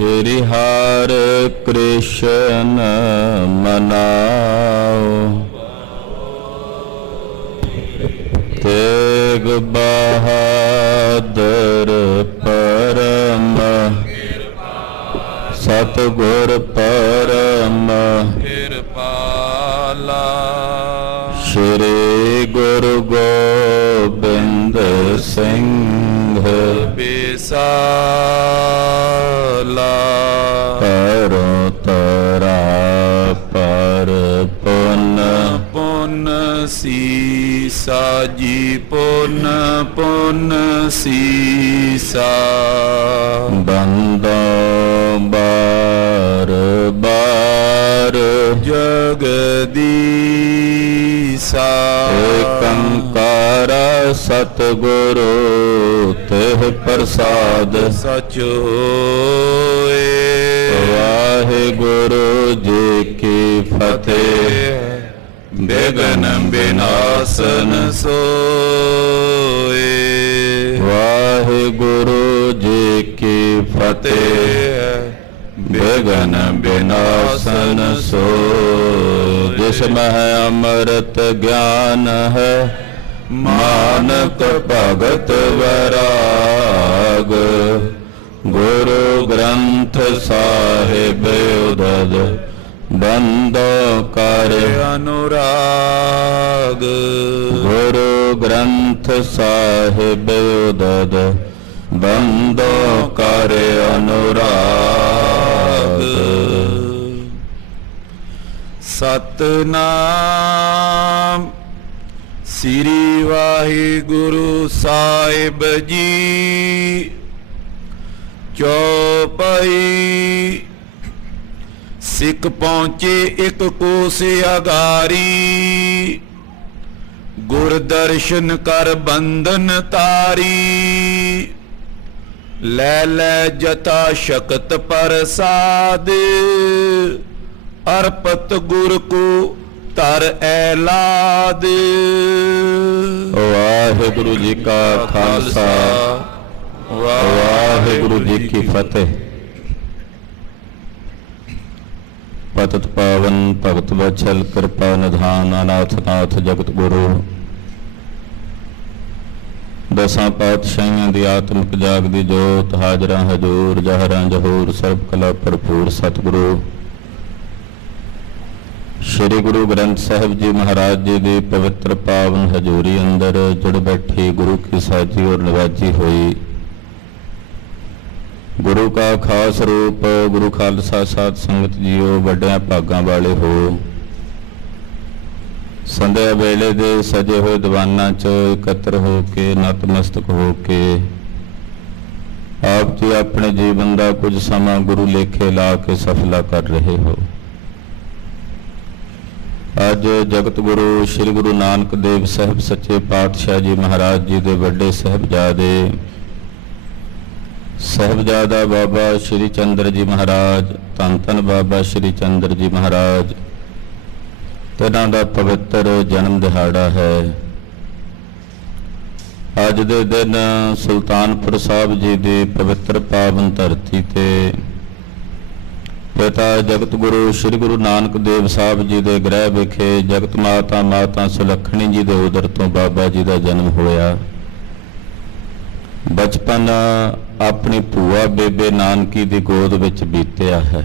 श्री हर कृष्ण मनाओ। तेग बहादुर परम सतगुर परम कृपाला। श्री गुरु गोबिंद सिंह विसाला। करो तरा पर पुन पुन सीसा जी पुन पुन सीसा। बंदो बार बार जगदीसा। एकंकार सतगुरु तेह प्रसाद सच होए। वाहिगुरु जी की फतेह। विघ्न विनाशन सोए। वाहिगुरु जी की फतेह। विघ्न विनाशन सो। जिसमें अमृत ज्ञान है मानक भगत वैराग। गुरु ग्रंथ साहिब उदद बंदो कर अनुराग। गुरु ग्रंथ साहिब उदद बंदो कर अनुराग। सतनाम श्री वाहिगुरु साहिब जी। चौपाई सिख पहुँचे एक कोस अगारी। गुर दर्शन कर बंधन तारी। लै लै जता शक्त प्रसाद। अर्पत गुर को तर ऐलाद। वाहिगुरु जी का खालसा वाहिगुरु जी की फतेह। पतित पावन भगत वत्सल कृपा निधान अनाथ नाथ जगत गुरु। दसां पातशाहियां दी आत्मक जागदी जोत। हाजरा हजूर जहरां जहूर सर्ब कला भरपूर सतगुरु श्री गुरु ग्रंथ साहिब जी महाराज जी की पवित्र पावन हजूरी अंदर जुड़ बैठी गुरु की साजी और नवाजी हुई। गुरु का खास रूप गुरु खालसा साध संगत जीओ वड्डियां भागां वाले हो। संध्या वेले दे सजे हुए दीवानां च एकत्र हो के नतमस्तक हो के आप जी अपने जीवन का कुछ समा गुरु लेखे ला के सफला कर रहे हो। अज जगत गुरु श्री गुरु नानक देव साहिब सच्चे पातशाह जी महाराज जी के वड्डे साहिबजादे साहिबजादा बाबा श्री चंद्र जी महाराज धन धन बाबा श्री चंद्र जी महाराज तिन्हां दा पवित्र जन्म दिहाड़ा है। अज दे दिन सुल्तानपुर साहब जी की पवित्र पावन धरती ते पिता जगत गुरु श्री गुरु नानक देव साहब जी के गृह विखे जगत माता माता सुलखणी जी के उदर तो बाबा जी का जन्म होया। बचपन अपनी भूआ बेबे नानकी की गोद विच बीतिया है,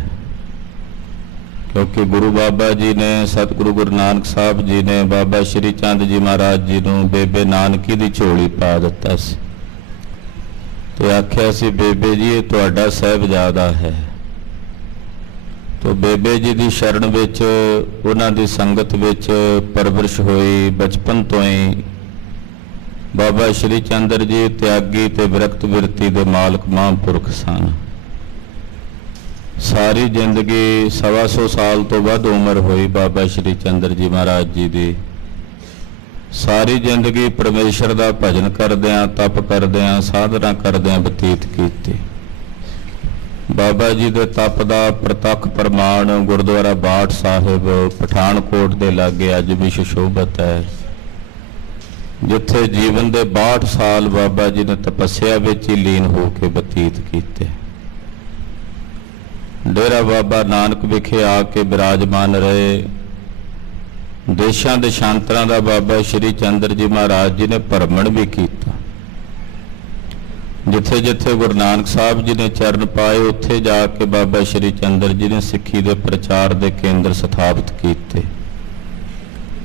क्योंकि गुरु बाबा जी ने सतगुरु गुरु नानक साहब जी ने बाबा श्री चंद जी महाराज जी को बेबे नानकी की झोली पा दिता सी ते आख्या सी बेबे जी ये तुहाडा साहिबजादा है। तो बेबे जी की शरण विच उन्हां दी संगत विच परवरिश हुई। बचपन तो ही बाबा श्री चंद्र जी त्यागी ते विरक्त बिरती दे मालक महापुरख सन। सारी जिंदगी 125 साल तो वध उम्र हुई बाबा श्री चंद्र जी महाराज जी की। सारी जिंदगी परमेश्वर का भजन करदियां तप करदियां साधना करदियां बतीत कीती। बाबा जी के तप का प्रतख प्रमाण गुरुद्वारा बाठ साहिब पठानकोट के लागे अज भी सुशोभित है, जिथे जीवन के 62 साल बाबा जी ने तपस्या विच ही लीन होकर बतीत किए। ਡੇਰਾ ਬਾਬਾ ਨਾਨਕ ਵਿਖੇ ਆ ਕੇ ਬਿਰਾਜਮਾਨ ਰਹੇ। ਦੇਸ਼ਾਂ ਦੇਸ਼ਾਂਤਰਾਂ ਦਾ ਬਾਬਾ ਸ਼੍ਰੀ ਚੰਦਰ ਜੀ ਮਹਾਰਾਜ ਜੀ ਨੇ ਭਰਮਣ ਵੀ ਕੀਤਾ। ਜਿੱਥੇ ਜਿੱਥੇ ਗੁਰੂ ਨਾਨਕ ਸਾਹਿਬ ਜੀ ਨੇ ਚਰਨ ਪਾਏ ਉੱਥੇ ਜਾ ਕੇ ਬਾਬਾ ਸ਼੍ਰੀ ਚੰਦਰ ਜੀ ਨੇ ਸਿੱਖੀ ਦੇ ਪ੍ਰਚਾਰ ਦੇ ਕੇਂਦਰ ਸਥਾਪਿਤ ਕੀਤੇ।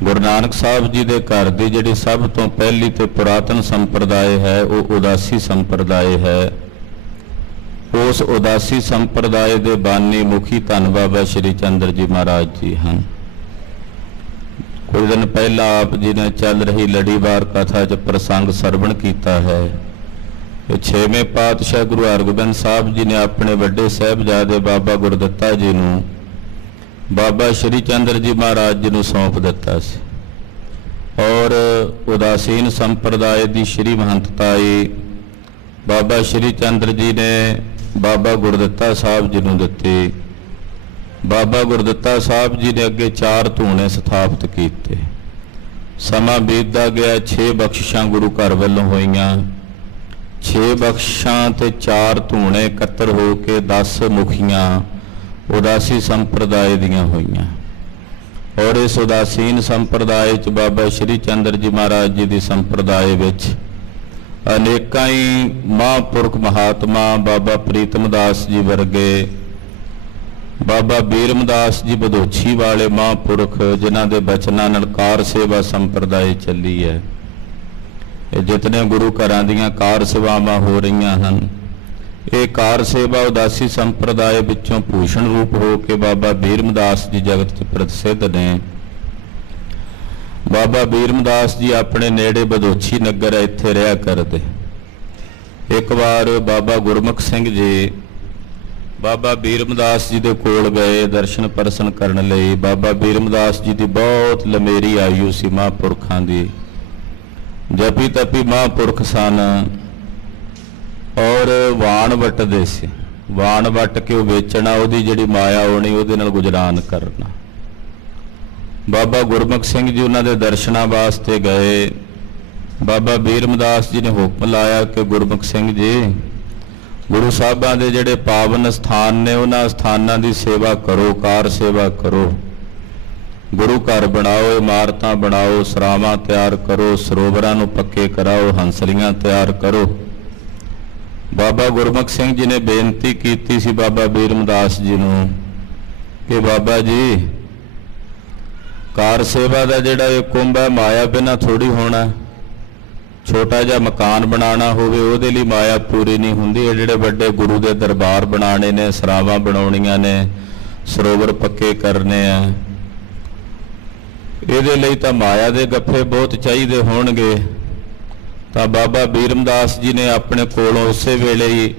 ਗੁਰੂ ਨਾਨਕ ਸਾਹਿਬ ਜੀ ਦੇ ਘਰ ਦੀ ਜਿਹੜੀ ਸਭ ਤੋਂ ਪਹਿਲੀ ਤੇ ਪੁਰਾਤਨ ਸੰਪਰਦਾਇ ਹੈ ਉਹ ਉਦਾਸੀ ਸੰਪਰਦਾਇ ਹੈ। ਉਸ ਉਦਾਸੀ ਸੰਪਰਦਾਇ ਦੇ ਬਾਨੀ ਮੁਖੀ ਧੰਨ ਬਾਬਾ ਸ਼੍ਰੀ ਚੰਦਰ ਜੀ ਮਹਾਰਾਜ ਜੀ ਹਨ। ਕੁਝ ਦਿਨ ਪਹਿਲਾਂ ਆਪ ਜੀ ਨੇ ਚੱਲ ਰਹੀ ਲੜੀਵਾਰ ਕਥਾ 'ਚ ਪ੍ਰਸੰਗ ਸਰਵਣ ਕੀਤਾ ਹੈ। ਇਹ 6ਵੇਂ ਪਾਤਸ਼ਾਹ ਗੁਰੂ ਹਰਗੋਬਿੰਦ ਸਾਹਿਬ ਜੀ ਨੇ ਆਪਣੇ ਵੱਡੇ ਸਾਹਿਬਜ਼ਾਦੇ ਬਾਬਾ ਗੁਰਦਿੱਤਾ ਜੀ ਨੂੰ ਬਾਬਾ ਸ਼੍ਰੀ ਚੰਦਰ ਜੀ ਮਹਾਰਾਜ ਜੀ ਨੂੰ ਸੌਂਪ ਦਿੱਤਾ ਸੀ ਔਰ ਉਦਾਸੀਨ ਸੰਪਰਦਾਇ ਦੀ ਸ਼੍ਰੀ ਮਹੰਤਤਾਈ ਬਾਬਾ ਸ਼੍ਰੀ ਚੰਦਰ ਜੀ ਨੇ ਬਾਬਾ ਗੁਰਦਿੱਤਾ ਸਾਹਿਬ ਜੀ ਨੂੰ ਦਿੱਤੀ। ਬਾਬਾ ਗੁਰਦਿੱਤਾ ਸਾਹਿਬ ਜੀ ਨੇ ਅੱਗੇ 4 ਧੂਣੇ ਸਥਾਪਿਤ ਕੀਤੇ। ਸਮਾਂ ਬੀਤਦਾ ਗਿਆ, 6 ਬਖਸ਼ਿਸ਼ਾਂ ਗੁਰੂ ਘਰ ਵੱਲੋਂ ਹੋਈਆਂ। 6 ਬਖਸ਼ਿਸ਼ਾਂ ਤੇ 4 ਧੂਣੇ ਇਕੱਤਰ ਹੋ ਕੇ 10 ਮੁਖੀਆਂ ਉਦਾਸੀ ਸੰਪਰਦਾਇ ਦੀਆਂ ਹੋਈਆਂ ਔਰ ਇਸ ਉਦਾਸੀਨ ਸੰਪਰਦਾਇ 'ਚ ਬਾਬਾ ਸ਼੍ਰੀ ਚੰਦਰ ਜੀ ਮਹਾਰਾਜ ਜੀ ਦੀ ਸੰਪਰਦਾਇ ਵਿੱਚ ਅਨੇਕਾਂ ਹੀ ਮਹਾਂਪੁਰਖ ਮਹਾਤਮਾ ਬਾਬਾ ਪ੍ਰੀਤਮ ਦਾਸ ਜੀ ਵਰਗੇ, ਬਾਬਾ ਬੀਰਮ ਦਾਸ ਜੀ ਬਦੋਛੀ ਵਾਲੇ ਮਹਾਂਪੁਰਖ ਜਿਨ੍ਹਾਂ ਦੇ ਬਚਨਾਂ ਨਾਲ ਕਾਰ ਸੇਵਾ ਸੰਪਰਦਾਇ ਚੱਲੀ ਹੈ। ਇਹ ਜਿਤਨੇ ਗੁਰੂ ਘਰਾਂ ਦੀਆਂ ਕਾਰ ਸੇਵਾਵਾਂ ਹੋ ਰਹੀਆਂ ਹਨ, ਇਹ ਕਾਰ ਸੇਵਾ ਉਦਾਸੀ ਸੰਪਰਦਾਇ ਵਿੱਚੋਂ ਭੂਸ਼ਣ ਰੂਪ ਹੋ ਕੇ ਬਾਬਾ ਬੀਰਮ ਦਾਸ ਜੀ ਜਗਤ 'ਚ ਪ੍ਰਸਿੱਧ ਨੇ। ਬਾਬਾ ਬੀਰਮ ਦਾਸ ਜੀ ਆਪਣੇ ਨੇੜੇ ਬਦੋਛੀ ਨਗਰ ਇੱਥੇ ਰਿਹਾ ਕਰਦੇ। ਇੱਕ ਵਾਰ ਬਾਬਾ ਗੁਰਮੁਖ ਸਿੰਘ ਜੀ ਬਾਬਾ ਬੀਰਮ ਦਾਸ ਜੀ ਦੇ ਕੋਲ ਗਏ ਦਰਸ਼ਨ ਪਰਸਨ ਕਰਨ ਲਈ। ਬਾਬਾ ਬੀਰਮ ਦਾਸ ਜੀ ਦੀ ਬਹੁਤ ਲੰਮੇਰੀ ਆਯੂ ਸੀ, ਮਹਾਂਪੁਰਖਾਂ ਦੀ ਜਪੀ ਤਪੀ ਮਹਾਂਪੁਰਖ ਸਨ ਔਰ ਵਾਣ ਵੱਟਦੇ ਸੀ। ਵਾਣ ਵੱਟ ਕੇ ਉਹ ਵੇਚਣਾ, ਉਹਦੀ ਜਿਹੜੀ ਮਾਇਆ ਹੋਣੀ ਉਹਦੇ ਨਾਲ ਗੁਜ਼ਰਾਨ ਕਰਨਾ। ਬਾਬਾ ਗੁਰਮੁਖ ਸਿੰਘ ਜੀ ਉਹਨਾਂ ਦੇ ਦਰਸ਼ਨਾਂ ਵਾਸਤੇ ਗਏ। ਬਾਬਾ ਬੀਰਮ ਦਾਸ ਜੀ ਨੇ ਹੁਕਮ ਲਾਇਆ ਕਿ ਗੁਰਮੁਖ ਸਿੰਘ ਜੀ, ਗੁਰੂ ਸਾਹਿਬਾਂ ਦੇ ਜਿਹੜੇ ਪਾਵਨ ਸਥਾਨ ਨੇ ਉਹਨਾਂ ਸਥਾਨਾਂ ਦੀ ਸੇਵਾ ਕਰੋ, ਕਾਰ ਸੇਵਾ ਕਰੋ, ਗੁਰੂ ਘਰ ਬਣਾਓ, ਇਮਾਰਤਾਂ ਬਣਾਓ, ਸਰਾਵਾਂ ਤਿਆਰ ਕਰੋ, ਸਰੋਵਰਾਂ ਨੂੰ ਪੱਕੇ ਕਰਾਓ, ਹੰਸਲੀਆਂ ਤਿਆਰ ਕਰੋ। ਬਾਬਾ ਗੁਰਮੁਖ ਸਿੰਘ ਜੀ ਨੇ ਬੇਨਤੀ ਕੀਤੀ ਸੀ ਬਾਬਾ ਬੀਰਮ ਦਾਸ ਜੀ ਨੂੰ ਕਿ ਬਾਬਾ ਜੀ, ਕਾਰ ਸੇਵਾ ਦਾ ਜਿਹੜਾ ਇਹ ਕੁੰਭ ਹੈ ਮਾਇਆ ਬਿਨਾਂ ਥੋੜੀ ਹੋਣਾ। ਛੋਟਾ ਜਿਹਾ ਮਕਾਨ ਬਣਾਉਣਾ ਹੋਵੇ ਉਹਦੇ ਲਈ ਮਾਇਆ ਪੂਰੀ ਨਹੀਂ ਹੁੰਦੀ। ਇਹ ਜਿਹੜੇ ਵੱਡੇ ਗੁਰੂ ਦੇ ਦਰਬਾਰ ਬਣਾਉਣੇ ਨੇ, ਸਰਾਵਾਂ ਬਣਾਉਣੀਆਂ ਨੇ, ਸਰੋਵਰ ਪੱਕੇ ਕਰਨੇ ਆ, ਇਹਦੇ ਲਈ ਤਾਂ ਮਾਇਆ ਦੇ ਗੱਫੇ ਬਹੁਤ ਚਾਹੀਦੇ ਹੋਣਗੇ। ਤਾਂ ਬਾਬਾ ਬੀਰਮ ਦਾਸ ਜੀ ਨੇ ਆਪਣੇ ਕੋਲੋਂ ਉਸੇ ਵੇਲੇ ਹੀ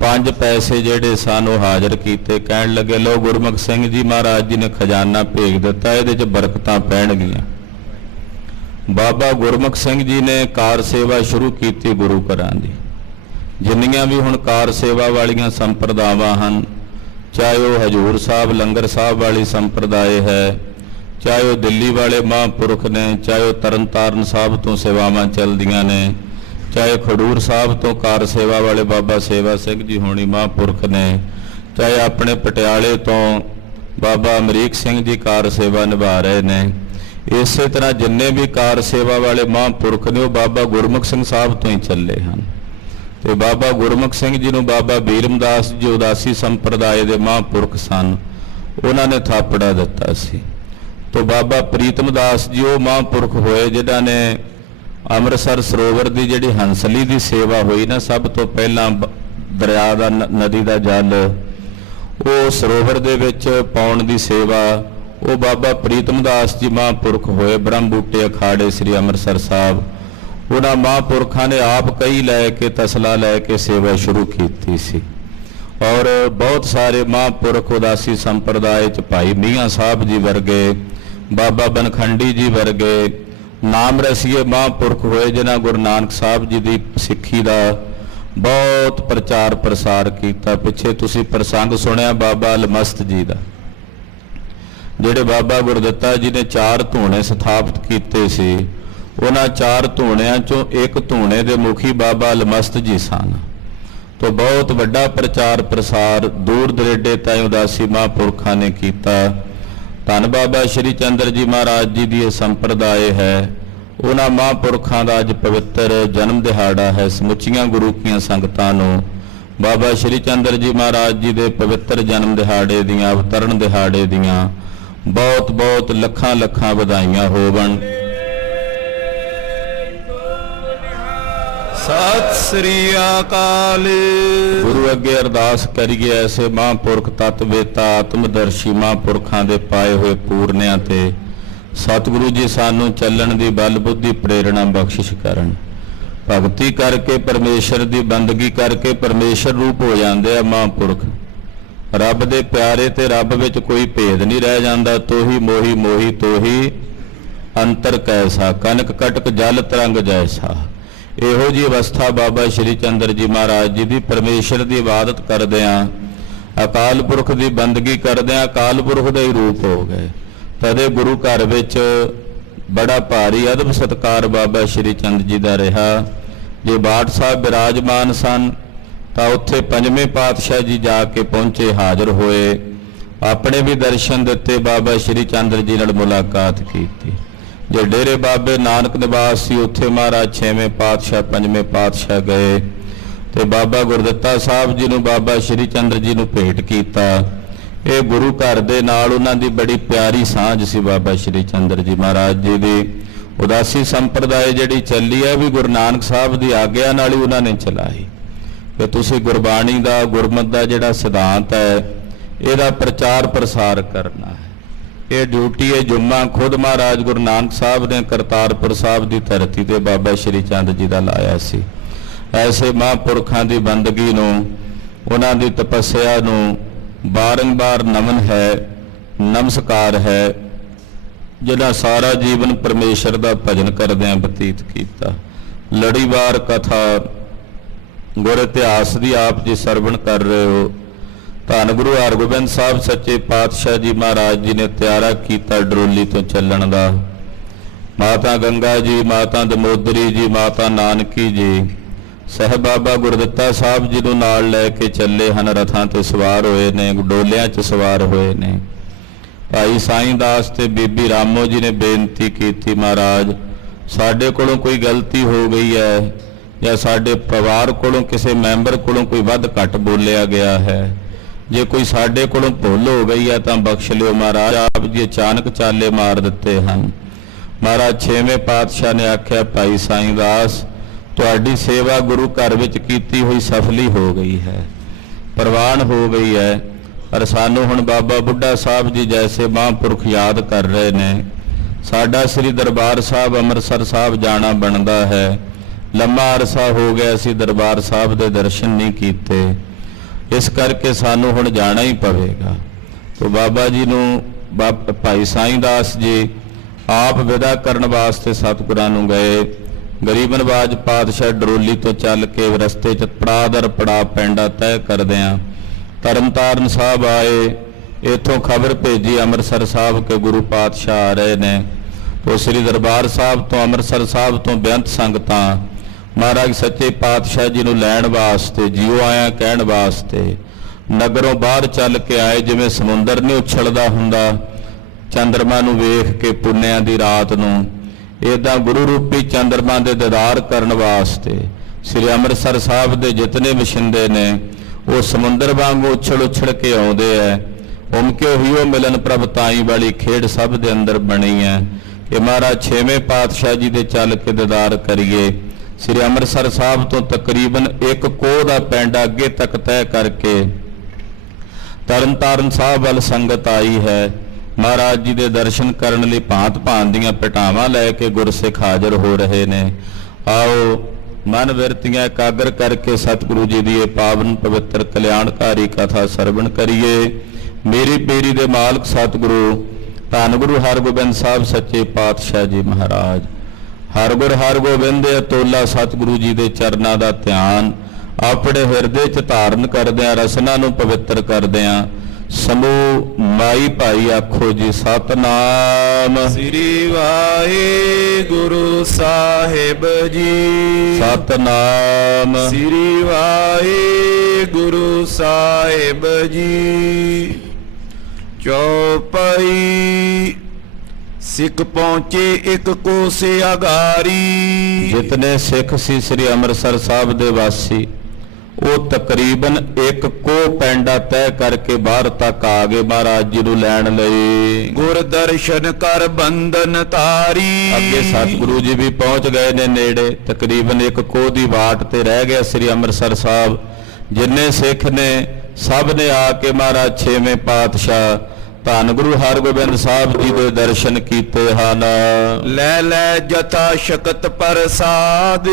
5 ਪੈਸੇ ਜਿਹੜੇ ਸਨ ਉਹ ਹਾਜ਼ਰ ਕੀਤੇ। ਕਹਿਣ ਲੱਗੇ, ਲਓ ਗੁਰਮੁਖ ਸਿੰਘ ਜੀ ਮਹਾਰਾਜ ਜੀ ਨੇ ਖਜ਼ਾਨਾ ਭੇਜ ਦਿੱਤਾ, ਇਹਦੇ 'ਚ ਬਰਕਤਾਂ ਪੈਣਗੀਆਂ। ਬਾਬਾ ਗੁਰਮੁਖ ਸਿੰਘ ਜੀ ਨੇ ਕਾਰ ਸੇਵਾ ਸ਼ੁਰੂ ਕੀਤੀ ਗੁਰੂ ਘਰਾਂ ਦੀ। ਜਿੰਨੀਆਂ ਵੀ ਹੁਣ ਕਾਰ ਸੇਵਾ ਵਾਲੀਆਂ ਸੰਪਰਦਾਵਾਂ ਹਨ, ਚਾਹੇ ਉਹ ਹਜੂਰ ਸਾਹਿਬ ਲੰਗਰ ਸਾਹਿਬ ਵਾਲੀ ਸੰਪਰਦਾਇ ਹੈ, ਚਾਹੇ ਉਹ ਦਿੱਲੀ ਵਾਲੇ ਮਹਾਂਪੁਰਖ ਨੇ, ਚਾਹੇ ਉਹ ਤਰਨਤਾਰਨ ਸਾਹਿਬ ਤੋਂ ਸੇਵਾਵਾਂ ਚੱਲਦੀਆਂ ਨੇ, ਚਾਹੇ ਖਡੂਰ ਸਾਹਿਬ ਤੋਂ ਕਾਰ ਸੇਵਾ ਵਾਲੇ ਬਾਬਾ ਸੇਵਾ ਸਿੰਘ ਜੀ ਹੋਣੀ ਮਹਾਂਪੁਰਖ ਨੇ, ਚਾਹੇ ਆਪਣੇ ਪਟਿਆਲੇ ਤੋਂ ਬਾਬਾ ਅਮਰੀਕ ਸਿੰਘ ਜੀ ਕਾਰ ਸੇਵਾ ਨਿਭਾ ਰਹੇ ਨੇ। ਇਸੇ ਤਰ੍ਹਾਂ ਜਿੰਨੇ ਵੀ ਕਾਰ ਸੇਵਾ ਵਾਲੇ ਮਹਾਂਪੁਰਖ ਨੇ ਉਹ ਬਾਬਾ ਗੁਰਮੁਖ ਸਿੰਘ ਸਾਹਿਬ ਤੋਂ ਹੀ ਚੱਲੇ ਹਨ। ਤੇ ਬਾਬਾ ਗੁਰਮੁਖ ਸਿੰਘ ਜੀ ਨੂੰ ਬਾਬਾ ਬੀਰਮ ਦਾਸ ਜੀ ਉਦਾਸੀ ਸੰਪਰਦਾਇ ਦੇ ਮਹਾਂਪੁਰਖ ਸਨ, ਉਹਨਾਂ ਨੇ ਥਾਪੜਾ ਦਿੱਤਾ ਸੀ। ਤੋਂ ਬਾਬਾ ਪ੍ਰੀਤਮ ਦਾਸ ਜੀ ਉਹ ਮਹਾਂਪੁਰਖ ਹੋਏ ਜਿਨ੍ਹਾਂ ਨੇ ਅੰਮ੍ਰਿਤਸਰ ਸਰੋਵਰ ਦੀ ਜਿਹੜੀ ਹੰਸਲੀ ਦੀ ਸੇਵਾ ਹੋਈ ਨਾ, ਸਭ ਤੋਂ ਪਹਿਲਾਂ ਦਰਿਆ ਦਾ ਨਦੀ ਦਾ ਜਲ ਉਹ ਸਰੋਵਰ ਦੇ ਵਿੱਚ ਪਾਉਣ ਦੀ ਸੇਵਾ ਉਹ ਬਾਬਾ ਪ੍ਰੀਤਮ ਦਾਸ ਜੀ ਮਹਾਂਪੁਰਖ ਹੋਏ। ਬ੍ਰਹਮ ਬੂਟੇ ਅਖਾੜੇ ਸ੍ਰੀ ਅੰਮ੍ਰਿਤਸਰ ਸਾਹਿਬ, ਉਹਨਾਂ ਮਹਾਂਪੁਰਖਾਂ ਨੇ ਆਪ ਕਈ ਲੈ ਕੇ ਤਸਲਾ ਲੈ ਕੇ ਸੇਵਾ ਸ਼ੁਰੂ ਕੀਤੀ ਸੀ। ਔਰ ਬਹੁਤ ਸਾਰੇ ਮਹਾਂਪੁਰਖ ਉਦਾਸੀ ਸੰਪਰਦਾਇ 'ਚ ਭਾਈ ਮੀਆਂ ਸਾਹਿਬ ਜੀ ਵਰਗੇ, ਬਾਬਾ ਬਨਖੰਡੀ ਜੀ ਵਰਗੇ ਨਾਮ ਰਸੀਏ ਮਹਾਂਪੁਰਖ ਹੋਏ ਜਿਨ੍ਹਾਂ ਗੁਰੂ ਨਾਨਕ ਸਾਹਿਬ ਜੀ ਦੀ ਸਿੱਖੀ ਦਾ ਬਹੁਤ ਪ੍ਰਚਾਰ ਪ੍ਰਸਾਰ ਕੀਤਾ। ਪਿੱਛੇ ਤੁਸੀਂ ਪ੍ਰਸੰਗ ਸੁਣਿਆ ਬਾਬਾ ਅਲਮਸਤ ਜੀ ਦਾ, ਜਿਹੜੇ ਬਾਬਾ ਗੁਰਦਿੱਤਾ ਜੀ ਨੇ 4 ਧੂਣੇ ਸਥਾਪਿਤ ਕੀਤੇ ਸੀ। ਉਹਨਾਂ 4 ਧੂਣਿਆਂ 'ਚੋਂ ਇੱਕ ਧੂਣੇ ਦੇ ਮੁਖੀ ਬਾਬਾ ਅਲਮਸਤ ਜੀ ਸਨ। ਤੋ ਬਹੁਤ ਵੱਡਾ ਪ੍ਰਚਾਰ ਪ੍ਰਸਾਰ ਦੂਰ ਦਰੇਡੇ ਤਾਈਂ ਉਦਾਸੀ ਮਹਾਂਪੁਰਖਾਂ ਨੇ ਕੀਤਾ। ਧੰਨ ਬਾਬਾ ਸ਼੍ਰੀ ਚੰਦਰ ਜੀ ਮਹਾਰਾਜ ਜੀ ਦੀ ਇਹ ਸੰਪਰਦਾਇ ਹੈ। ਉਹਨਾਂ ਮਹਾਂਪੁਰਖਾਂ ਦਾ ਅੱਜ ਪਵਿੱਤਰ ਜਨਮ ਦਿਹਾੜਾ ਹੈ। ਸਮੁੱਚੀਆਂ ਗੁਰੂ ਕੀਆਂ ਸੰਗਤਾਂ ਨੂੰ ਬਾਬਾ ਸ਼੍ਰੀ ਚੰਦਰ ਜੀ ਮਹਾਰਾਜ ਜੀ ਦੇ ਪਵਿੱਤਰ ਜਨਮ ਦਿਹਾੜੇ ਦੀਆਂ, ਅਵਤਰਨ ਦਿਹਾੜੇ ਦੀਆਂ ਬਹੁਤ ਬਹੁਤ ਲੱਖਾਂ ਲੱਖਾਂ ਵਧਾਈਆਂ ਹੋਵਣ। ਸਤਿ ਸ੍ਰੀ ਅਕਾਲ। ਗੁਰੂ ਅੱਗੇ ਅਰਦਾਸ ਕਰੀਏ ਐਸੇ ਮਹਾਂਪੁਰਖ ਤਤਵੇਤਾ ਆਤਮਦਰਸ਼ੀ ਮਹਾਂਪੁਰਖਾਂ ਦੇ ਪਾਏ ਹੋਏ ਪੂਰਨਿਆਂ ਤੇ ਸਤਿਗੁਰੂ ਜੀ ਸਾਨੂੰ ਚੱਲਣ ਦੀ ਬਲ ਬੁੱਧੀ ਪ੍ਰੇਰਣਾ ਬਖਸ਼ਿਸ਼ ਕਰਨ। ਭਗਤੀ ਕਰਕੇ ਪਰਮੇਸ਼ਰ ਦੀ ਬੰਦਗੀ ਕਰਕੇ ਪਰਮੇਸ਼ਰ ਰੂਪ ਹੋ ਜਾਂਦੇ ਆ ਮਹਾਂਪੁਰਖ। ਰੱਬ ਦੇ ਪਿਆਰੇ ਤੇ ਰੱਬ ਵਿੱਚ ਕੋਈ ਭੇਦ ਨਹੀਂ ਰਹਿ ਜਾਂਦਾ। ਤੋਹੀ ਮੋਹੀ ਮੋਹੀ ਤੋਹੀ ਅੰਤਰ ਕੈਸਾ, ਕਨਕ ਕਟਕ ਜਲ ਤਰੰਗ ਜੈਸਾ। ਇਹੋ ਜੀ ਅਵਸਥਾ ਬਾਬਾ ਸ਼੍ਰੀ ਚੰਦਰ ਜੀ ਮਹਾਰਾਜ ਜੀ ਦੀ ਪਰਮੇਸ਼ਰ ਦੀ ਇਬਾਦਤ ਕਰਦਿਆਂ, ਅਕਾਲ ਪੁਰਖ ਦੀ ਬੰਦਗੀ ਕਰਦਿਆਂ ਅਕਾਲ ਪੁਰਖ ਦਾ ਹੀ ਰੂਪ ਹੋ ਗਏ। ਤਦੇ ਗੁਰੂ ਘਰ ਵਿੱਚ ਬੜਾ ਭਾਰੀ ਅਦਬ ਸਤਕਾਰ ਬਾਬਾ ਸ਼੍ਰੀ ਚੰਦ ਜੀ ਦਾ ਰਿਹਾ। ਜੇ ਬਾਠ ਸਾਹਿਬ ਬਿਰਾਜਮਾਨ ਸਨ ਤਾਂ ਉੱਥੇ ਪੰਜਵੇਂ ਪਾਤਸ਼ਾਹ ਜੀ ਜਾ ਕੇ ਪਹੁੰਚੇ, ਹਾਜ਼ਰ ਹੋਏ, ਆਪਣੇ ਵੀ ਦਰਸ਼ਨ ਦਿੱਤੇ, ਬਾਬਾ ਸ਼੍ਰੀ ਚੰਦਰ ਜੀ ਨਾਲ ਮੁਲਾਕਾਤ ਕੀਤੀ। ਜੇ ਡੇਰੇ ਬਾਬੇ ਨਾਨਕ ਨਿਵਾਸ ਸੀ ਉੱਥੇ ਮਹਾਰਾਜ ਛੇਵੇਂ ਪਾਤਸ਼ਾਹ ਪੰਜਵੇਂ ਪਾਤਸ਼ਾਹ ਗਏ ਤੇ ਬਾਬਾ ਗੁਰਦਿੱਤਾ ਸਾਹਿਬ ਜੀ ਨੂੰ ਬਾਬਾ ਸ਼੍ਰੀ ਚੰਦਰ ਜੀ ਨੂੰ ਭੇਟ ਕੀਤਾ। ਇਹ ਗੁਰੂ ਘਰ ਦੇ ਨਾਲ ਉਹਨਾਂ ਦੀ ਬੜੀ ਪਿਆਰੀ ਸਾਂਝ ਸੀ। ਬਾਬਾ ਸ਼੍ਰੀ ਚੰਦਰ ਜੀ ਮਹਾਰਾਜ ਜੀ ਦੀ ਉਦਾਸੀ ਸੰਪਰਦਾਇ ਜਿਹੜੀ ਚੱਲੀ ਹੈ ਵੀ ਗੁਰੂ ਨਾਨਕ ਸਾਹਿਬ ਦੀ ਆਗਿਆ ਨਾਲ ਹੀ ਉਹਨਾਂ ਨੇ ਚਲਾਈ ਕਿ ਤੁਸੀਂ ਗੁਰਬਾਣੀ ਦਾ, ਗੁਰਮਤਿ ਦਾ ਜਿਹੜਾ ਸਿਧਾਂਤ ਹੈ ਇਹਦਾ ਪ੍ਰਚਾਰ ਪ੍ਰਸਾਰ ਕਰਨਾ ਹੈ। ਇਹ ਡਿਊਟੀ ਹੈ ਜੁਮਾ ਖੁਦ ਮਹਾਰਾਜ ਗੁਰੂ ਨਾਨਕ ਸਾਹਿਬ ਨੇ ਕਰਤਾਰਪੁਰ ਸਾਹਿਬ ਦੀ ਧਰਤੀ ਤੇ ਬਾਬਾ ਸ਼੍ਰੀ ਚੰਦ ਜੀ ਦਾ ਲਾਇਆ ਸੀ। ਐਸੇ ਮਹਾਂਪੁਰਖਾਂ ਦੀ ਬੰਦਗੀ ਨੂੰ, ਉਹਨਾਂ ਦੀ ਤਪੱਸਿਆ ਨੂੰ ਬਾਰੰਬਾਰ ਨਮਨ ਹੈ, ਨਮਸਕਾਰ ਹੈ, ਜਿਹਨਾਂ ਸਾਰਾ ਜੀਵਨ ਪਰਮੇਸ਼ਰ ਦਾ ਭਜਨ ਕਰਦਿਆਂ ਬਤੀਤ ਕੀਤਾ। ਲੜੀਵਾਰ ਕਥਾ ਗੁਰ ਇਤਿਹਾਸ ਦੀ ਆਪ ਜੀ ਸਰਵਣ ਕਰ ਰਹੇ ਹੋ। ਧੰਨ ਗੁਰੂ ਹਰਗੋਬਿੰਦ ਸਾਹਿਬ ਸੱਚੇ ਪਾਤਸ਼ਾਹ ਜੀ ਮਹਾਰਾਜ ਜੀ ਨੇ ਤਿਆਰਾ ਕੀਤਾ ਡਰੋਲੀ ਤੋਂ ਚੱਲਣ ਦਾ। ਮਾਤਾ ਗੰਗਾ ਜੀ, ਮਾਤਾ ਦਮੋਦਰੀ ਜੀ, ਮਾਤਾ ਨਾਨਕੀ ਜੀ ਸਾਹਿਬ ਬਾਬਾ ਗੁਰਦਿੱਤਾ ਸਾਹਿਬ ਜੀ ਨੂੰ ਨਾਲ ਲੈ ਕੇ ਚੱਲੇ ਹਨ। ਰਥਾਂ ਤੇ ਸਵਾਰ ਹੋਏ ਨੇ, ਡੋਲਿਆਂ 'ਚ ਸਵਾਰ ਹੋਏ ਨੇ। ਭਾਈ ਸਾਈਂ ਦਾਸ ਤੇ ਬੀਬੀ ਰਾਮੋ ਜੀ ਨੇ ਬੇਨਤੀ ਕੀਤੀ, ਮਹਾਰਾਜ ਸਾਡੇ ਕੋਲੋਂ ਕੋਈ ਗਲਤੀ ਹੋ ਗਈ ਹੈ ਜਾਂ ਸਾਡੇ ਪਰਿਵਾਰ ਕੋਲੋਂ ਕਿਸੇ ਮੈਂਬਰ ਕੋਲੋਂ ਕੋਈ ਵੱਧ ਘੱਟ ਬੋਲਿਆ ਗਿਆ ਹੈ, ਜੇ ਕੋਈ ਸਾਡੇ ਕੋਲੋਂ ਭੁੱਲ ਹੋ ਗਈ ਹੈ ਤਾਂ ਬਖਸ਼ ਲਿਓ ਮਹਾਰਾਜ। ਆਪ ਜੀ ਅਚਾਨਕ ਚਾਲੇ ਮਾਰ ਦਿੱਤੇ ਹਨ। ਮਹਾਰਾਜ ਛੇਵੇਂ ਪਾਤਸ਼ਾਹ ਨੇ ਆਖਿਆ, ਭਾਈ ਸਾਈਂ ਦਾਸ ਤੁਹਾਡੀ ਸੇਵਾ ਗੁਰੂ ਘਰ ਵਿੱਚ ਕੀਤੀ ਹੋਈ ਸਫਲੀ ਹੋ ਗਈ ਹੈ, ਪ੍ਰਵਾਨ ਹੋ ਗਈ ਹੈ। ਪਰ ਸਾਨੂੰ ਹੁਣ ਬਾਬਾ ਬੁੱਢਾ ਸਾਹਿਬ ਜੀ ਜੈਸੇ ਮਹਾਂਪੁਰਖ ਯਾਦ ਕਰ ਰਹੇ ਨੇ। ਸਾਡਾ ਸ੍ਰੀ ਦਰਬਾਰ ਸਾਹਿਬ ਅੰਮ੍ਰਿਤਸਰ ਸਾਹਿਬ ਜਾਣਾ ਬਣਦਾ ਹੈ। ਲੰਮਾ ਅਰਸਾ ਹੋ ਗਿਆ ਅਸੀਂ ਦਰਬਾਰ ਸਾਹਿਬ ਦੇ ਦਰਸ਼ਨ ਨਹੀਂ ਕੀਤੇ, ਇਸ ਕਰਕੇ ਸਾਨੂੰ ਹੁਣ ਜਾਣਾ ਹੀ ਪਵੇਗਾ। ਤੋ ਬਾਬਾ ਜੀ ਨੂੰ ਭਾਈ ਸਾਈਂ ਦਾਸ ਜੀ ਆਪ ਵਿਦਾ ਕਰਨ ਵਾਸਤੇ ਸਤਿਗੁਰਾਂ ਨੂੰ ਗਏ। ਗਰੀਬ ਨਵਾਜ ਪਾਤਸ਼ਾਹ ਡਰੋਲੀ ਤੋਂ ਚੱਲ ਕੇ ਰਸਤੇ 'ਚ ਪੜਾਅ ਦਰ ਪੜਾਅ ਪੈਂਡਾ ਤੈਅ ਕਰਦਿਆਂ ਤਰਨਤਾਰਨ ਸਾਹਿਬ ਆਏ। ਇੱਥੋਂ ਖਬਰ ਭੇਜੀ ਅੰਮ੍ਰਿਤਸਰ ਸਾਹਿਬ ਕੇ ਗੁਰੂ ਪਾਤਸ਼ਾਹ ਆ ਰਹੇ ਨੇ। ਤੋ ਸ੍ਰੀ ਦਰਬਾਰ ਸਾਹਿਬ ਤੋਂ ਅੰਮ੍ਰਿਤਸਰ ਸਾਹਿਬ ਤੋਂ ਬੇਅੰਤ ਸੰਗਤਾਂ ਮਹਾਰਾਜ ਸੱਚੇ ਪਾਤਸ਼ਾਹ ਜੀ ਨੂੰ ਲੈਣ ਵਾਸਤੇ, ਜੀਓ ਆਇਆ ਕਹਿਣ ਵਾਸਤੇ ਨਗਰੋਂ ਬਾਹਰ ਚੱਲ ਕੇ ਆਏ। ਜਿਵੇਂ ਸਮੁੰਦਰ ਨਹੀਂ ਉਛਲਦਾ ਹੁੰਦਾ ਚੰਦਰਮਾ ਨੂੰ ਵੇਖ ਕੇ ਪੁੰਨਿਆਂ ਦੀ ਰਾਤ ਨੂੰ, ਇਦਾਂ ਗੁਰੂ ਰੂਪੀ ਚੰਦਰਮਾ ਦੇ ਦੀਦਾਰ ਕਰਨ ਵਾਸਤੇ ਸ੍ਰੀ ਅੰਮ੍ਰਿਤਸਰ ਸਾਹਿਬ ਦੇ ਜਿਤਨੇ ਵਸਿੰਦੇ ਨੇ ਉਹ ਸਮੁੰਦਰ ਵਾਂਗੂ ਉਛਲ ਕੇ ਆਉਂਦੇ ਐ। ਉਮਕਿਓ ਹੀਓ ਮਿਲਨ ਪ੍ਰਭ ਤਾਈ ਵਾਲੀ ਖੇਡ ਸਭ ਦੇ ਅੰਦਰ ਬਣੀ ਹੈ ਕਿ ਮਹਾਰਾਜ ਛੇਵੇਂ ਪਾਤਸ਼ਾਹ ਜੀ ਦੇ ਚੱਲ ਕੇ ਦੀਦਾਰ ਕਰੀਏ। ਸ੍ਰੀ ਅੰਮ੍ਰਿਤਸਰ ਸਾਹਿਬ ਤੋਂ ਤਕਰੀਬਨ 1 ਕੋਹ ਦਾ ਪਿੰਡ ਅੱਗੇ ਤੱਕ ਤੈਅ ਕਰਕੇ ਤਰਨਤਾਰਨ ਸਾਹਿਬ ਵੱਲ ਸੰਗਤ ਆਈ ਹੈ। ਮਹਾਰਾਜ ਜੀ ਦੇ ਦਰਸ਼ਨ ਕਰਨ ਲਈ ਭਾਂਤ ਭਾਂਤ ਦੀਆਂ ਭਟਾਵਾਂ ਲੈ ਕੇ ਗੁਰਸਿੱਖ ਹਾਜ਼ਰ ਹੋ ਰਹੇ ਨੇ। ਆਓ ਮਨ ਬਿਰਤੀਆਂ ਇਕਾਗਰ ਕਰਕੇ ਸਤਿਗੁਰੂ ਜੀ ਦੀ ਇਹ ਪਾਵਨ ਪਵਿੱਤਰ ਕਲਿਆਣਕਾਰੀ ਕਥਾ ਸਰਵਣ ਕਰੀਏ। ਮੇਰੀ ਪੀਰੀ ਦੇ ਮਾਲਕ ਸਤਿਗੁਰੂ ਧੰਨ ਗੁਰੂ ਹਰਗੋਬਿੰਦ ਸਾਹਿਬ ਸੱਚੇ ਪਾਤਸ਼ਾਹ ਜੀ ਮਹਾਰਾਜ, ਹਰਗੁਰ ਹਰਗੋਬਿੰਦ ਦੇ ਅਤੋਲਾ ਸਤਿਗੁਰੂ ਜੀ ਦੇ ਚਰਨਾਂ ਦਾ ਧਿਆਨ ਆਪਣੇ ਹਿਰਦੇ 'ਚ ਧਾਰਨ ਕਰਦਿਆਂ, ਰਸਨਾ ਨੂੰ ਪਵਿੱਤਰ ਕਰਦਿਆਂ ਸਮੂਹ ਮਾਈ ਭਾਈ ਆਖੋ ਜੀ ਸਤਨਾਮ। ਸ੍ਰੀ ਵਾਹਿਗੁਰੂ ਸਾਹਿਬ ਜੀ। ਸਤਨਾਮ। ਸ੍ਰੀ ਵਾਹਿਗੁਰੂ ਸਾਹਿਬ ਜੀ। ਚੌਪਈ ਸਿੱਖ ਪਹੁੰਚੇ ਇੱਕ ਕੋਸੇ ਅਗਾਰੀ। ਜਿਤਨੇ ਸਿੱਖ ਸੀ ਸ੍ਰੀ ਅੰਮ੍ਰਿਤਸਰ ਸਾਹਿਬ ਦੇ ਵਾਸੀ, ਉਹ ਤਕਰੀਬਨ ਇੱਕ ਕੋਹ ਪੈਂਡਾ ਤੈਅ ਕਰਕੇ ਬਾਹਰ ਤੱਕ ਆ ਗਏ ਮਹਾਰਾਜ ਜੀ ਨੂੰ ਲੈਣ ਲਈ। ਗੁਰ ਦਰਸ਼ਨ ਕਰ ਬੰਧਨ ਤਾਰੀ। ਅੱਗੇ ਸਤਿਗੁਰੂ ਜੀ ਵੀ ਪਹੁੰਚ ਗਏ ਨੇ ਨੇੜੇ। ਤਕਰੀਬਨ ਇੱਕ ਕੋਹ ਦੀ ਵਾਟ ਤੇ ਰਹਿ ਗਿਆ ਸ੍ਰੀ ਅੰਮ੍ਰਿਤਸਰ ਸਾਹਿਬ। ਜਿੰਨੇ ਸਿੱਖ ਨੇ ਸਭ ਨੇ ਆ ਕੇ ਮਹਾਰਾਜ ਛੇਵੇਂ ਪਾਤਸ਼ਾਹ ਧੰਨ ਗੁਰੂ ਹਰਗੋਬਿੰਦ ਸਾਹਿਬ ਜੀ ਦੇ ਦਰਸ਼ਨ ਕੀਤੇ ਹਨ। ਲੈ ਲੈ ਜਥਾ ਸ਼ਕਤ ਪ੍ਰਸਾਦ।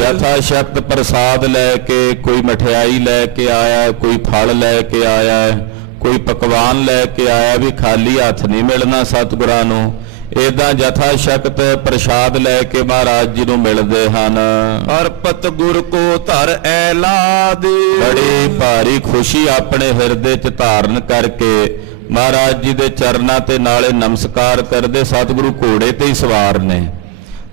ਜਥਾ ਸ਼ਕਤ ਪ੍ਰਸਾਦ ਲੈ ਕੇ ਕੋਈ ਮਠਿਆਈ ਲੈ ਕੇ ਆਇਆ, ਕੋਈ ਫਲ ਲੈ ਕੇ ਆਇਆ, ਕੋਈ ਪਕਵਾਨ ਲੈ ਕੇ ਆਇਆ, ਵੀ ਖਾਲੀ ਹੱਥ ਨਹੀਂ ਮਿਲਣਾ ਸਤਿਗੁਰਾਂ ਨੂੰ। ਏਦਾਂ ਜਥਾ ਸ਼ਕਤ ਪ੍ਰਸਾਦ ਲੈ ਕੇ ਮਹਾਰਾਜ ਜੀ ਨੂੰ ਮਿਲਦੇ ਹਨ। ਅਰਪਤ ਗੁਰ ਕੋ ਧਰ ਐਲਾਦ। ਬੜੀ ਭਾਰੀ ਖੁਸ਼ੀ ਆਪਣੇ ਹਿਰਦੇ 'ਚ ਧਾਰਨ ਕਰਕੇ ਮਹਾਰਾਜ ਜੀ ਦੇ ਚਰਨਾਂ ਤੇ ਨਾਲੇ ਨਮਸਕਾਰ ਕਰਦੇ। ਸਤਿਗੁਰੂ ਘੋੜੇ ਤੇ ਹੀ ਸਵਾਰ ਨੇ